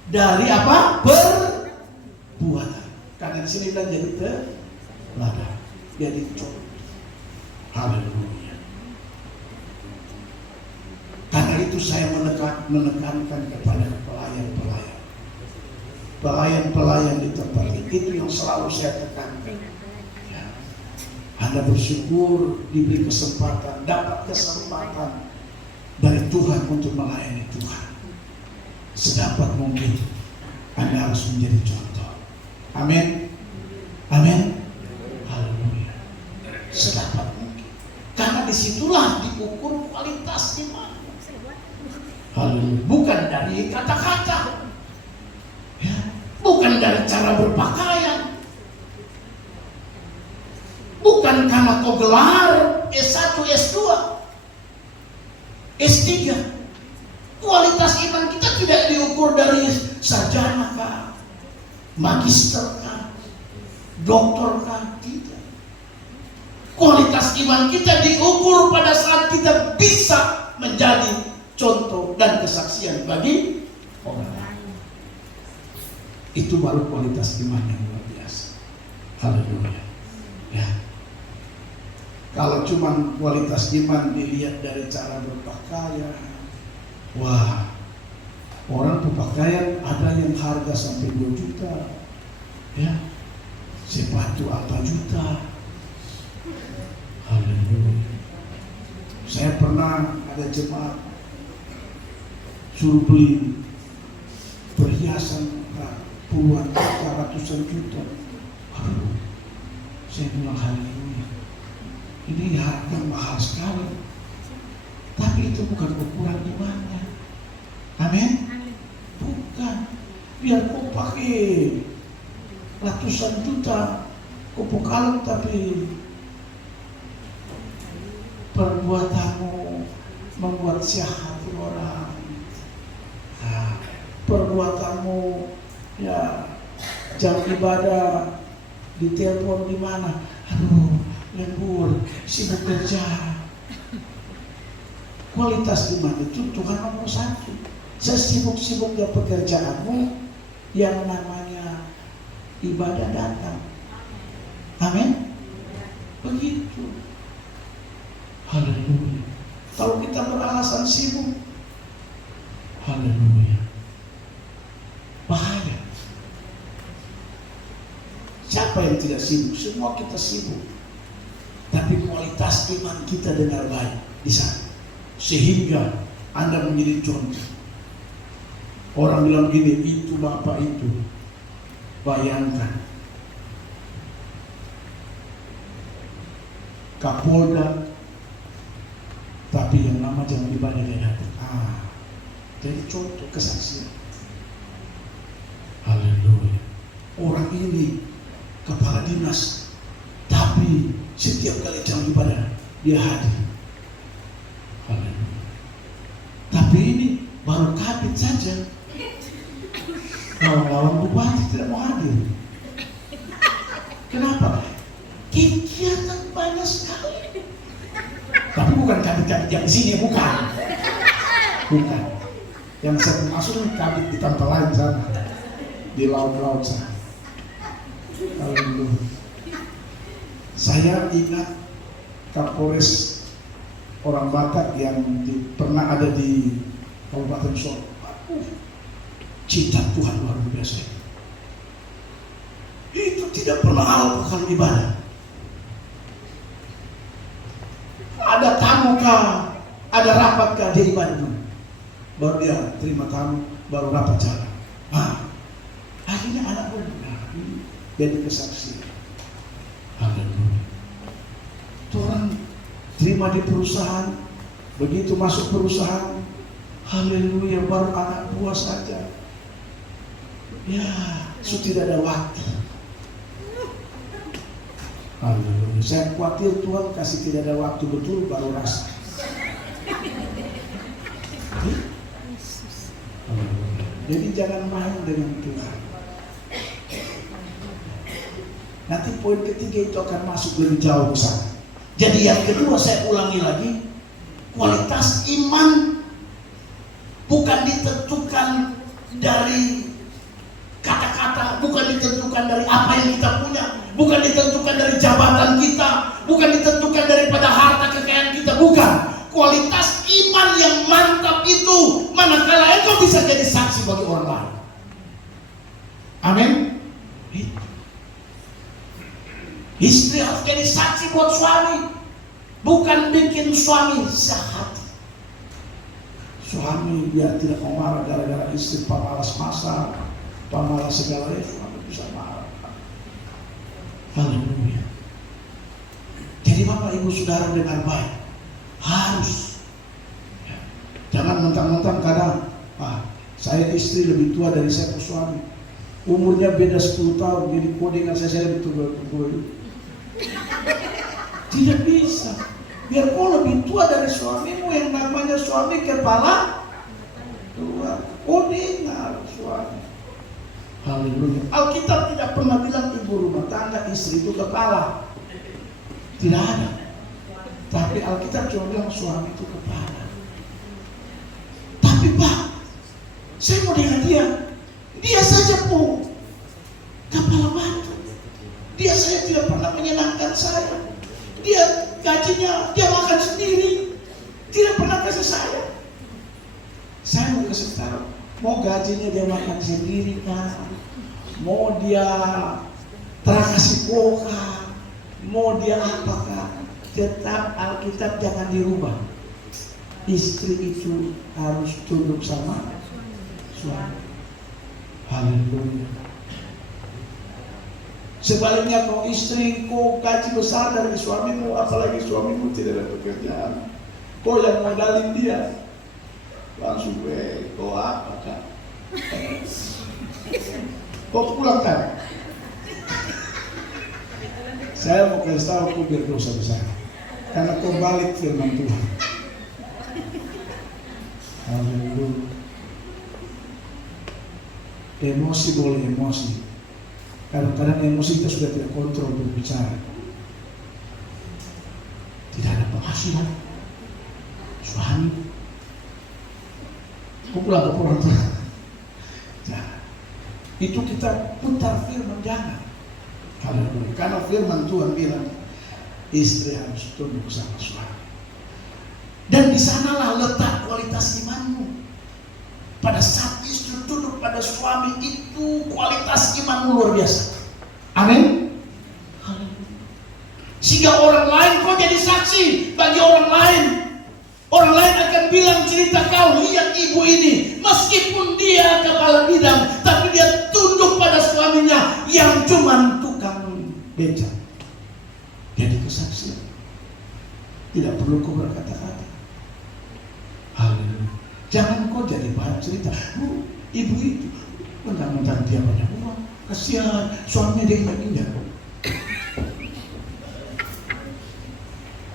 dari apa? Perbuatan. Karena di sini bilang jadi teladan, jadi contoh. Haleluya. Karena itu saya menekankan kepada pelayan di tempat ini. Itu yang selalu saya tekankan. Ya. Anda bersyukur diberi kesempatan, dapat kesempatan dari Tuhan untuk melayani Tuhan. Sedapat mungkin Anda harus menjadi contoh. Amin. Amin. Haleluya. Sedapat mungkin. Karena disitulah diukur kualitas iman. Haleluya. Bukan dari kata-kata, ya. Bukan dari cara berpakaian, bukan karena kau gelar S1, S2, S3. Kualitas iman kita tidak diukur dari sarjana kah, magister kah, doktor kah, tidak. Kualitas iman kita diukur pada saat kita bisa menjadi contoh dan kesaksian bagi orang lain. Itu baru kualitas iman yang luar biasa. Haleluya. Ya. Kalau cuma kualitas iman dilihat dari cara berpakaian, wah, orang berpakaian ada yang harga sampai 2 juta, ya, sepatu apa juta. Haleluya. Saya pernah ada jemaat suruh beli perhiasan puluhan juta, ratusan juta. Aduh, saya bilang haleluya. Ini harga mahal sekali. Tapi itu bukan ukuran imannya. Amin. Bukan. Biar kau pakai ratusan juta kupu kalung, tapi perbuatanmu membuat sihat orang. Nah, perbuatanmu ya jam ibadah ditelepon di mana? Aduh, lembur, sibuk kerja. Kualitas iman itu Tuhan nomor 1. Sesibuk-sibuknya pekerjaanmu, yang namanya ibadah datang. Amin. Begitu. Haleluya. Kalau kita beralasan sibuk, haleluya, bahaya. Siapa yang tidak sibuk? Semua kita sibuk. Tapi kualitas iman kita dengar baik di sana, sehingga Anda menjadi contoh. Orang bilang gini, itu bapak itu. Bayangkan, Kapolda, tapi yang nama jangan ibadah dia datang. Jadi contoh kesaksian. Haleluya. Orang ini kepala dinas, tapi setiap kali jam ibadah dia hadir. saja. Lawan bupati tidak mau hadir. Kenapa? Kegiatan banyak sekali. Tapi bukan kabit-kabit yang di sini, bukan. Bukan. Yang saya masuk ini kabit di tempat lain sana, di laut-laut sana. Haleluya. Saya ingat Kapolres orang Batak yang pernah ada di Kabupaten Solo. Cinta Tuhan luar biasa. Itu tidak pernah alpa kali ibadah. Ada tamu kah, ada rapat kah, dia ibadah dulu. Baru dia terima tamu, baru rapat jalan. Akhirnya anak pun jadi kesaksian. Haleluya. Orang terima di perusahaan, begitu masuk perusahaan, haleluya, baru anak buah saja. Ya, sudah tidak ada waktu. Haleluya. Saya khawatir Tuhan kasih tidak ada waktu betul baru rasa. Jadi jangan main dengan Tuhan. Nanti poin ketiga itu akan masuk lebih jauh ke sana. Jadi yang kedua saya ulangi lagi, kualitas iman bukan ditentukan dari kata-kata, bukan ditentukan dari apa yang kita punya, bukan ditentukan dari jabatan kita, bukan ditentukan daripada harta kekayaan kita, bukan. Kualitas iman yang mantap itu manakala engkau bisa jadi saksi bagi orang lain. Amin. Istri harus jadi saksi buat suami, bukan bikin suami jahat. Suami biar tidak mau marah gara-gara istri pemalas masak, pemalas segala itu, suami bisa marah. Haleluya. Jadi Bapak Ibu Saudara dengar baik, harus jangan mentang-mentang kadang saya istri lebih tua dari saya suami, umurnya beda 10 tahun, jadi kode dengan saya lebih tua. Tidak bisa. Biar kau lebih tua dari suamimu, yang namanya suami kepala tua, kau dengar suami. Haleluya. Alkitab tidak pernah bilang ibu rumah tangga, istri itu kepala. Tidak ada. Tapi Alkitab cuma bilang suami itu kepala. Tapi Pak, saya mau dengan dia saja pun kepala batu. Dia saya tidak pernah menyenangkan saya. Dia gajinya, dia makan sendiri, tidak pernah kasih saya. Saya mau kasih tahu, mau gajinya dia makan sendiri kan, mau dia kasih koka, mau dia apakah, tetap Alkitab jangan dirubah. Istri itu harus tunduk sama suami. Haleluya. Sebaliknya kau istri, kau gaji besar dari suamimu, apalagi suamimu tidak ada pekerjaan, kau yang modalin dia, langsung kau apa kan? Kau pulang kan? Saya mau kasih tahu kau biar dosa besar, karena kau balik firman Tuhan. Haleluya. Emosi boleh emosi. Kadang-kadang emosi kita sudah tidak kontrol berbicara. Tidak ada penghasilan. Suami, kau pulang ke orang tua. Jangan. Itu kita putar firman, jangan. Karena firman Tuhan bilang istri harus tunduk sama suami. Dan di sanalah letak kualitas imanmu. Pada saat istri tunduk pada suami, itu kualitas iman luar biasa. Amin. Sehingga orang lain kau jadi saksi bagi orang lain. Orang lain akan bilang cerita kau, lihat ibu ini, meskipun dia kepala bidang, tapi dia tunduk pada suaminya yang cuma tukang beca. Jadi kesaksian. Tidak perlu kau berkata-kata. Haleluya. Jangan kau jadi bahan cerita, ibu itu mentang-mentang dia banyak uang, kasihan suaminya dia ingat-ingat.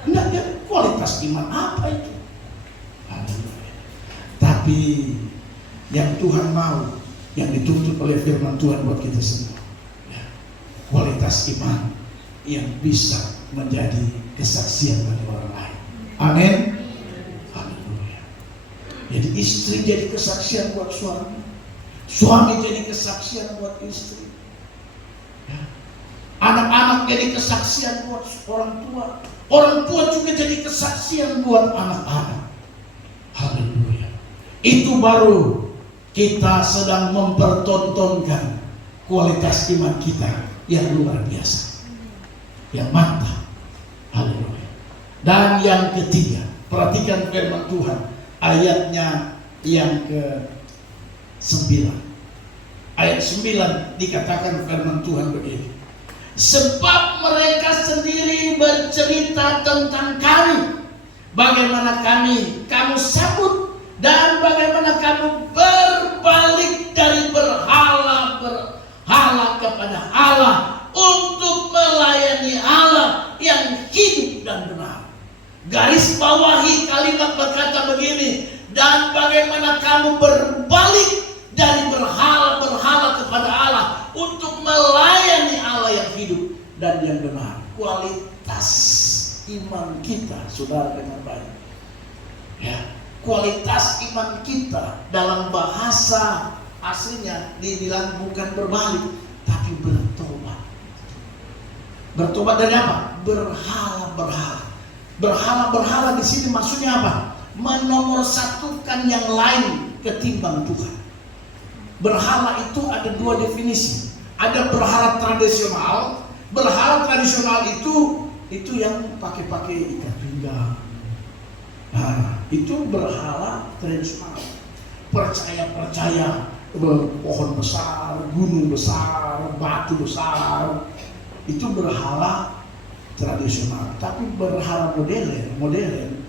Enggak, dia kualitas iman apa itu? Haleluya. Tapi yang Tuhan mau, yang dituntut oleh firman Tuhan buat kita semua. Ya. Kualitas iman yang bisa menjadi kesaksian bagi orang lain. Amin. Haleluya. Jadi istri jadi kesaksian buat suami, suami jadi kesaksian buat istri. Ya. Anak-anak jadi kesaksian buat orang tua, orang tua juga jadi kesaksian buat anak-anak. Haleluya. Itu baru kita sedang mempertontonkan kualitas iman kita yang luar biasa, yang mantap. Haleluya. Dan yang ketiga, perhatikan firman Tuhan ayatnya yang ke-9. Ayat 9 dikatakan firman Tuhan begini. Sebab mereka sendiri bercerita tentang kami, bagaimana kamu sambut, dan bagaimana kamu berbalik dari berhala kepada Allah untuk melayani Allah yang hidup dan benar. Garis bawahi kalimat berkata begini, dan bagaimana kamu berbalik dari berhala kepada Allah untuk melayani Allah yang hidup dan yang benar. Kualitas iman kita, saudara, dengan baik. Ya, kualitas iman kita dalam bahasa aslinya dibilang bukan berbalik, tapi bertobat. Bertobat dari apa? Berhala di sini maksudnya apa? Menomorsatukan yang lain ketimbang Tuhan. Berhala itu ada dua definisi. Ada berhala tradisional. Berhala tradisional itu yang pakai ikat pinggang. Nah, itu berhala tradisional. Percaya pohon besar, gunung besar, batu besar. Itu berhala tradisional. Tapi berhala modern,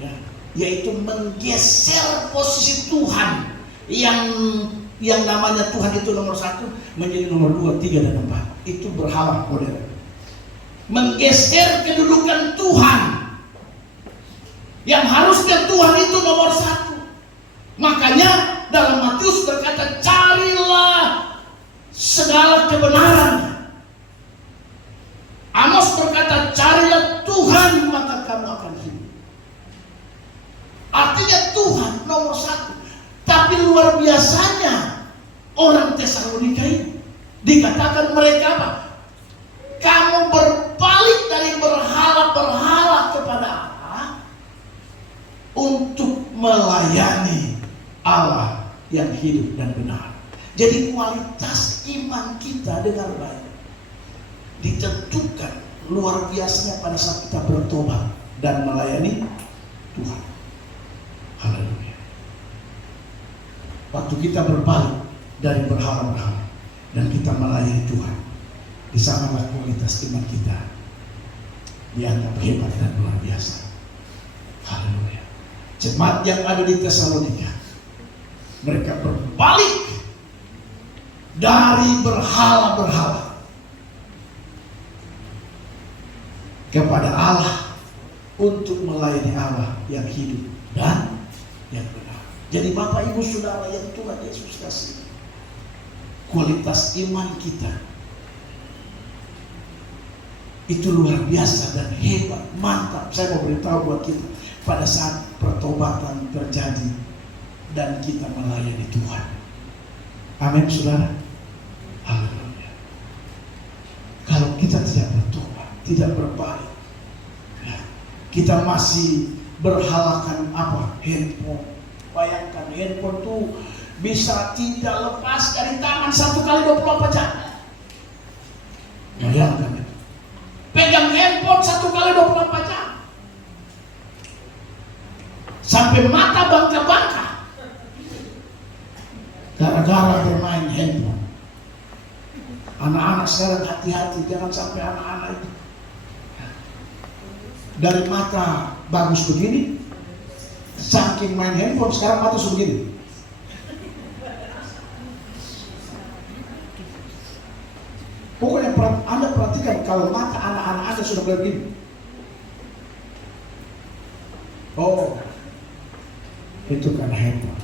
ya, yaitu menggeser posisi Tuhan yang namanya Tuhan itu nomor 1 menjadi nomor 2, 3, dan 4. Itu berhala modern. Menggeser kedudukan Tuhan yang harusnya Tuhan itu nomor 1. Makanya dalam Matius berkata, carilah segala kebenaran. Amos berkata, carilah Tuhan maka kamu akan hidup. Artinya Tuhan nomor 1. Tapi luar biasanya orang Tesalonika ini dikatakan mereka apa? Kamu berbalik dari berhala kepada Allah untuk melayani Allah yang hidup dan benar. Jadi kualitas iman kita dengan baik ditentukan luar biasanya pada saat kita bertobat dan melayani Tuhan. Haleluya. Waktu kita berbalik dari berhala dan kita melayani Tuhan, di sanalah kualitas iman kita dianggap hebat dan luar biasa. Haleluya. Jemaat yang ada di Tesalonika, mereka berbalik dari berhala kepada Allah untuk melayani Allah yang hidup dan yang benar. Jadi Bapak Ibu Saudara yang Tuhan Yesus kasih, kualitas iman kita itu luar biasa dan hebat, mantap. Saya mau beritahu buat kita pada saat pertobatan terjadi dan kita melayani Tuhan. Amin, saudara. Haleluya. Kalau kita tidak bertobat, tidak berbalik, ya, kita masih berhalakan apa? Handphone. Bayangkan handphone tuh bisa tidak lepas dari tangan 1 kali 24 jam. Bayangkan itu. Pegang handphone 1 kali 24 jam. Sampai mata bangka-bangka. Gara-gara bermain handphone. Anak-anak sekarang hati-hati, jangan sampai anak-anak itu dari mata bagus begini, saking main handphone sekarang mata sebegini. Pokoknya Anda perhatikan kalau mata anak-anak Anda sudah begini. Oh, itu kan handphone.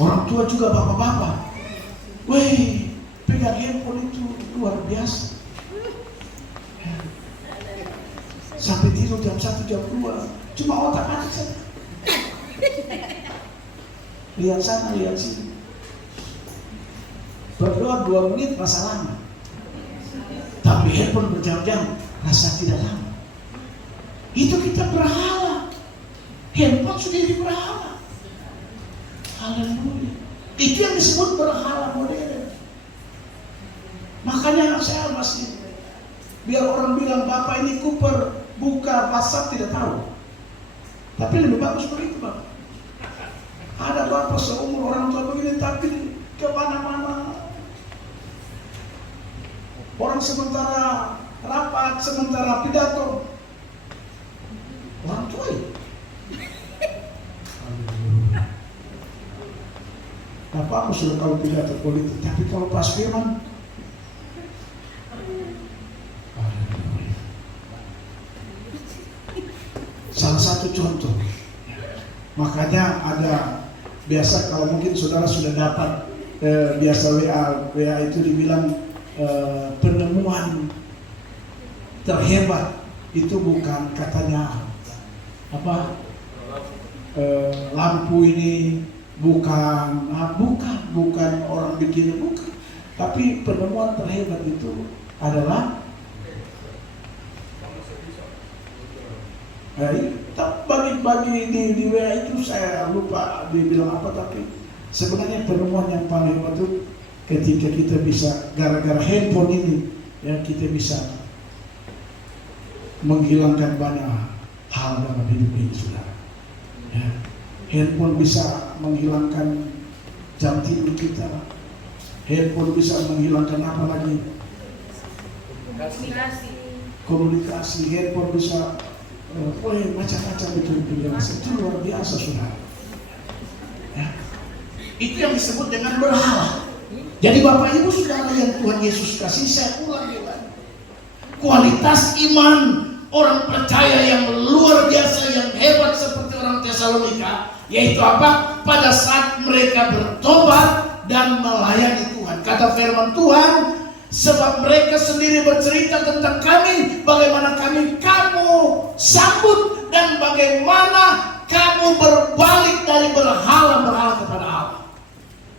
Orang tua juga bapak-bapak. Wih, pegang handphone itu luar biasa. Sampai tidur jam 1, jam 2. Cuma otak aja saja. Lihat sana, lihat sini. Berdoa 2 menit rasa lama. Tapi handphone berjam-jam rasa tidak lama. Itu kita berhala. Handphone sudah jadi berhala. Haleluya. Itu yang disebut berhala modern. Makanya saya masih, biar orang bilang Bapak ini Cooper buka WhatsApp tidak tahu. Tapi lebih bagus begitu, Bapak. Ada Bapak seumur orang tua begini tapi kemana-mana. Orang sementara rapat, sementara pidato. Orang tua ya. Gak apa-apa sudah kalau pidato politik, tapi kalau pas firman, salah satu contoh. Makanya ada, biasa kalau mungkin saudara sudah dapat biasa WA itu dibilang penemuan terhebat itu bukan katanya apa lampu ini bukan orang bikin, bukan, tapi penemuan terhebat itu adalah bagi di WA itu saya lupa dibilang apa, tapi sebenarnya penemuan yang paling hebat itu ketika kita bisa gara-gara handphone ini ya kita bisa menghilangkan banyak hal dalam hidup ini, saudara. Ya. Handphone bisa menghilangkan jam tidur kita. Handphone bisa menghilangkan apa lagi? Komunikasi. Handphone bisa macam-macam itu luar biasa, saudara. Ya. Itu yang disebut dengan berhala. Jadi Bapak Ibu Saudara yang Tuhan Yesus kasih, saya ulangi lagi. Kualitas iman orang percaya yang luar biasa, yang hebat seperti orang Tesalonika, yaitu apa? Pada saat mereka bertobat dan melayani Tuhan. Kata firman Tuhan, sebab mereka sendiri bercerita tentang kami, bagaimana kamu sambut dan bagaimana kamu berbalik dari berhala-berhala kepada Allah.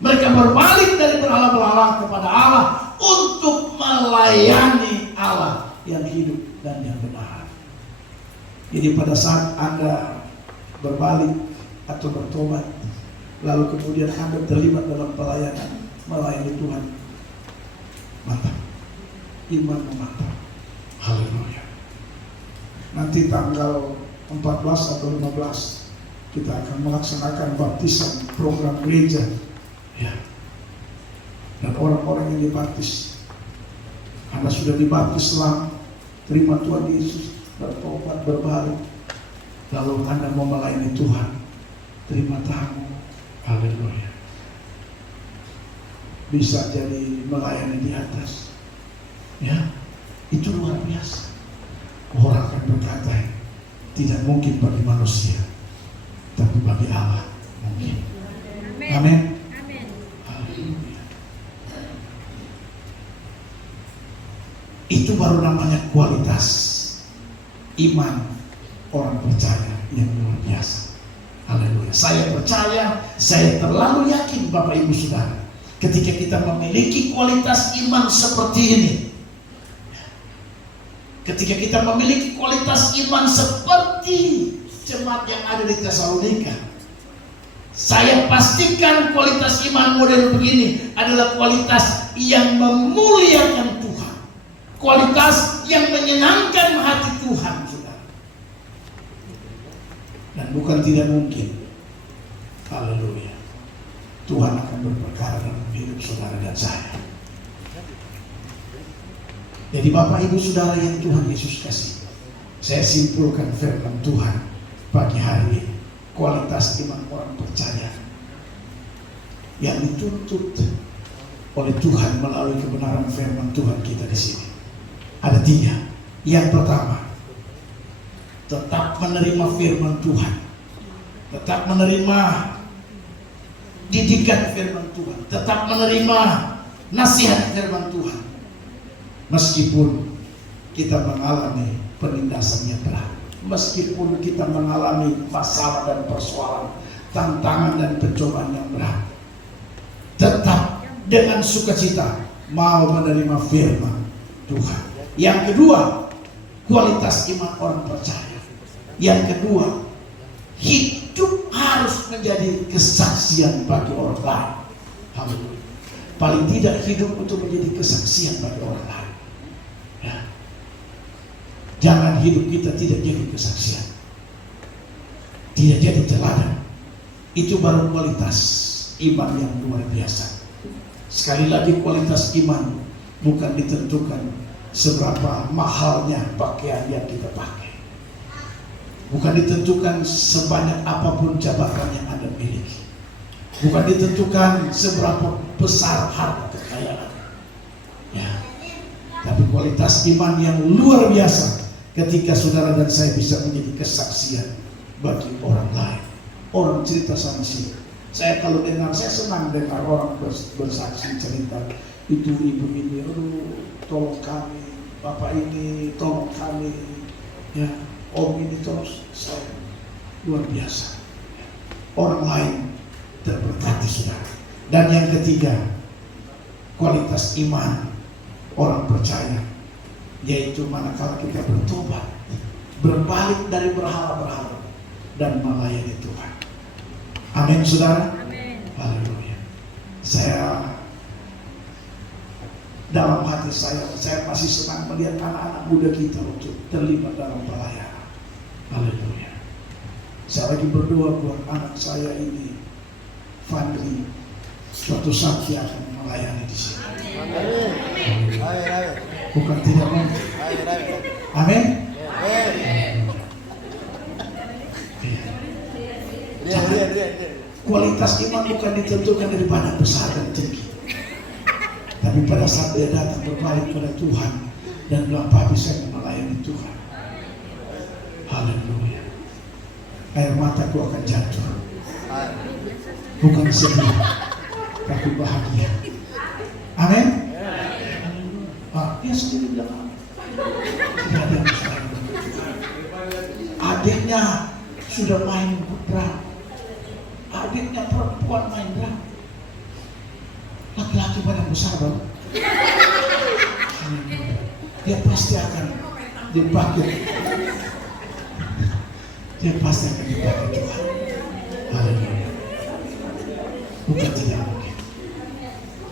Mereka berbalik dari berhala-berhala kepada Allah untuk melayani Allah yang hidup dan yang benar. Jadi pada saat Anda berbalik atau bertobat, lalu kemudian Anda terlibat dalam pelayanan, melayani Tuhan, mantap, iman mantap. Haleluya. Nanti tanggal 14 atau 15 kita akan melaksanakan baptisan program gereja, ya. Dan orang-orang yang dibaptis, Anda sudah dibaptis selang, terima Tuhan Yesus, bertobat, berbalik, lalu Anda mau melayani Tuhan, terima tamu. Haleluya. Bisa jadi melayani di atas, ya. Itu luar biasa. Orang akan berkata, tidak mungkin bagi manusia, tapi bagi Allah mungkin. Amin. Haleluya. Itu baru namanya kualitas iman orang percaya yang luar biasa. Haleluya. Saya percaya, saya terlalu yakin Bapak Ibu Saudara, ketika kita memiliki kualitas iman seperti ini, ketika kita memiliki kualitas iman seperti jemaat yang ada di Tesalonika, saya pastikan kualitas iman model begini adalah kualitas yang memuliakan Tuhan, kualitas yang menyenangkan hati Tuhan, saudara. Dan bukan tidak mungkin, haleluya, Tuhan akan berperkara dalam hidup saudara dan saya. Jadi Bapak Ibu Saudara yang Tuhan Yesus kasih, saya simpulkan firman Tuhan pagi hari ini, kualitas iman orang percaya yang dituntut oleh Tuhan melalui kebenaran firman Tuhan kita di sini. Ada 3. Yang pertama, tetap menerima firman Tuhan, tetap menerima didikan firman Tuhan, tetap menerima nasihat firman Tuhan. Meskipun kita mengalami penindasan yang berat, meskipun kita mengalami masalah dan persoalan, tantangan dan pencobaan yang berat, tetap dengan sukacita mau menerima firman Tuhan. Yang kedua, kualitas iman orang percaya. Yang kedua, hidup harus menjadi kesaksian bagi orang lain. Haleluya. Paling tidak hidup untuk menjadi kesaksian bagi orang lain. Ya. Jangan hidup kita tidak jadi kesaksian, tidak jadi teladan. Itu baru kualitas iman yang luar biasa. Sekali lagi, kualitas iman bukan ditentukan seberapa mahalnya pakaian yang kita pakai, bukan ditentukan sebanyak apapun jabatan yang Anda miliki, bukan ditentukan seberapa besar harta kekayaan. Ya. Tapi kualitas iman yang luar biasa ketika saudara dan saya bisa menjadi kesaksian bagi orang lain. Orang cerita sama sini. Saya kalau dengar, saya senang dengar orang bersaksi cerita. Itu ibu ini, aduh, tolong kami. Bapak ini, tolong kami. Ya, om ini tolong saya. Luar biasa. Orang lain terberkati saudara. Dan yang ketiga, kualitas iman orang percaya, yaitu manakala kita bertobat, berbalik dari berhala-berhala dan melayani Tuhan. Amin saudara. Haleluya. Saya dalam hati saya masih senang melihat anak-anak muda kita untuk terlibat dalam pelayanan. Haleluya. Saya lagi berdoa buat anak saya ini, Fandri, suatu saat dia akan melayani di sini. Bukan tidak mungkin. Amin. Kualitas iman bukan ditentukan dari badan besar dan tinggi, tapi pada saat dia datang berbalik pada Tuhan dan bilang, "Papi, saya melayani Tuhan." Haleluya. Air mataku akan jatuh, bukan sedih, tapi bahagia. Amin. Dia sendiri bilang, tidak ada yang salah. Adiknya sudah main drum, adiknya perempuan main drum, laki-laki badan besar dong. Dia pasti akan dipakai. Dia pasti akan dipakai Tuhan. Haleluya. Bukan tidak mungkin.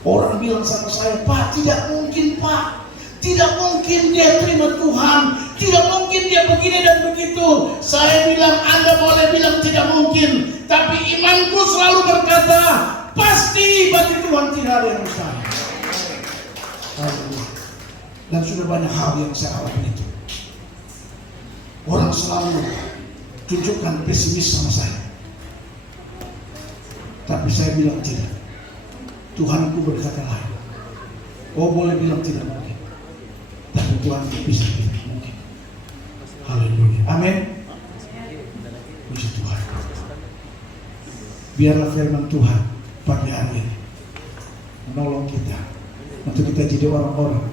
Orang bilang sama saya, "Pak, tidak mungkin, Pak. Tidak mungkin dia terima Tuhan. Tidak mungkin dia begini dan begitu." Saya bilang, Anda boleh bilang tidak mungkin, tapi imanku selalu berkata, pasti bagi Tuhan tidak ada yang mustahil. Dan sudah banyak hal yang saya alami itu. Orang selalu tunjukkan pesimis sama saya, tapi saya bilang tidak. Tuhanku berkata lain. Kau boleh bilang tidak mungkin, tapi Tuhan bisa bilang mungkin. Haleluya. Amin. Puji Tuhan. Biarlah firman Tuhan pagi hari ini menolong kita untuk kita jadi orang-orang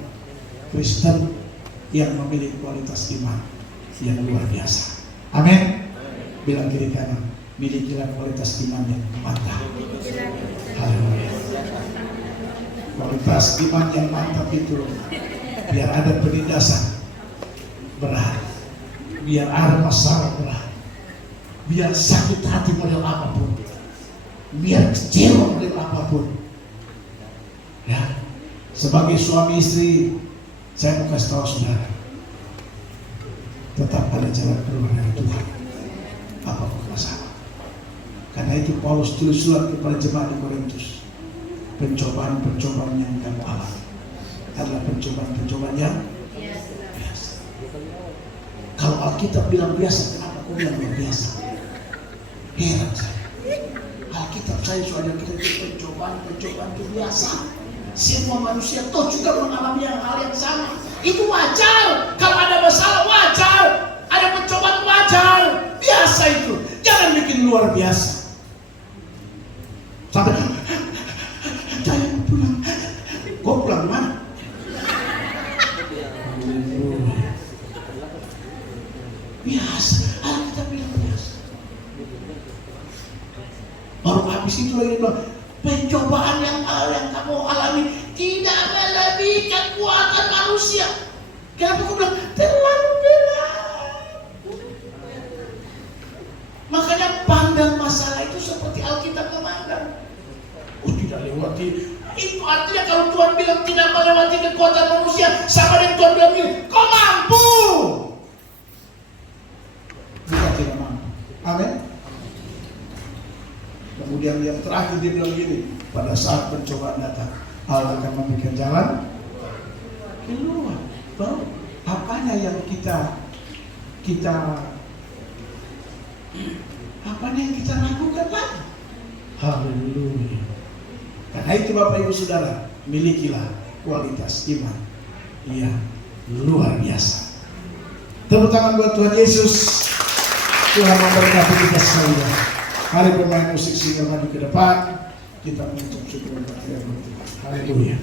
Kristen yang memiliki kualitas iman yang luar biasa. Amin. Bilang kiri kanan, milikilah kualitas iman yang mantap. Haleluya. Kualitas iman yang mantap itu, biar ada penindasan berat, biar ada masalah berat, biar sakit hati model apapun, biar kecewa model apapun. Ya, sebagai suami istri, saya mau kasih tahu saudara, tetap ada jalan keluar dari Tuhan, apapun masalah. Karena itu Paulus tulis surat kepada jemaat di Korintus. Pencobaan-pencobaan yang kamu alami adalah pencobaan-pencobaan yang biasa. Kalau Alkitab bilang biasa, kenapa kau bilang luar biasa? Heran saya. Alkitab saya soalnya kita itu pencobaan-pencobaan itu biasa. Semua manusia toh juga mengalami hal yang sama. Itu wajar. Kalau ada masalah wajar, ada pencobaan wajar, biasa itu. Jangan bikin luar biasa. Sampai habis itu lagi bilang, pencobaan yang kamu alami tidak melebihi kekuatan manusia. Kenapa aku bilang terlalu berat? Makanya pandang masalah itu seperti Alkitab memandang. Oh, tidak lewati. Itu artinya kalau Tuhan bilang tidak melewati kekuatan manusia, sama dengan Tuhan bilang ini, kau mampu. Bukan tidak mampu. Amin. Kemudian yang terakhir dia bilang gini, pada saat pencobaan datang, Allah akan memberikan jalan keluar. Baru apanya yang kita apanya yang kita lakukan lagi? Haleluya. Karena itu Bapak Ibu Saudara, milikilah kualitas iman yang luar biasa. Tepuk tangan buat Tuhan Yesus. Tuhan memberkati kita semua. Mari pemain musik singer maju ke depan. Kita mengucap syukur kepada Tuhan. Haleluya.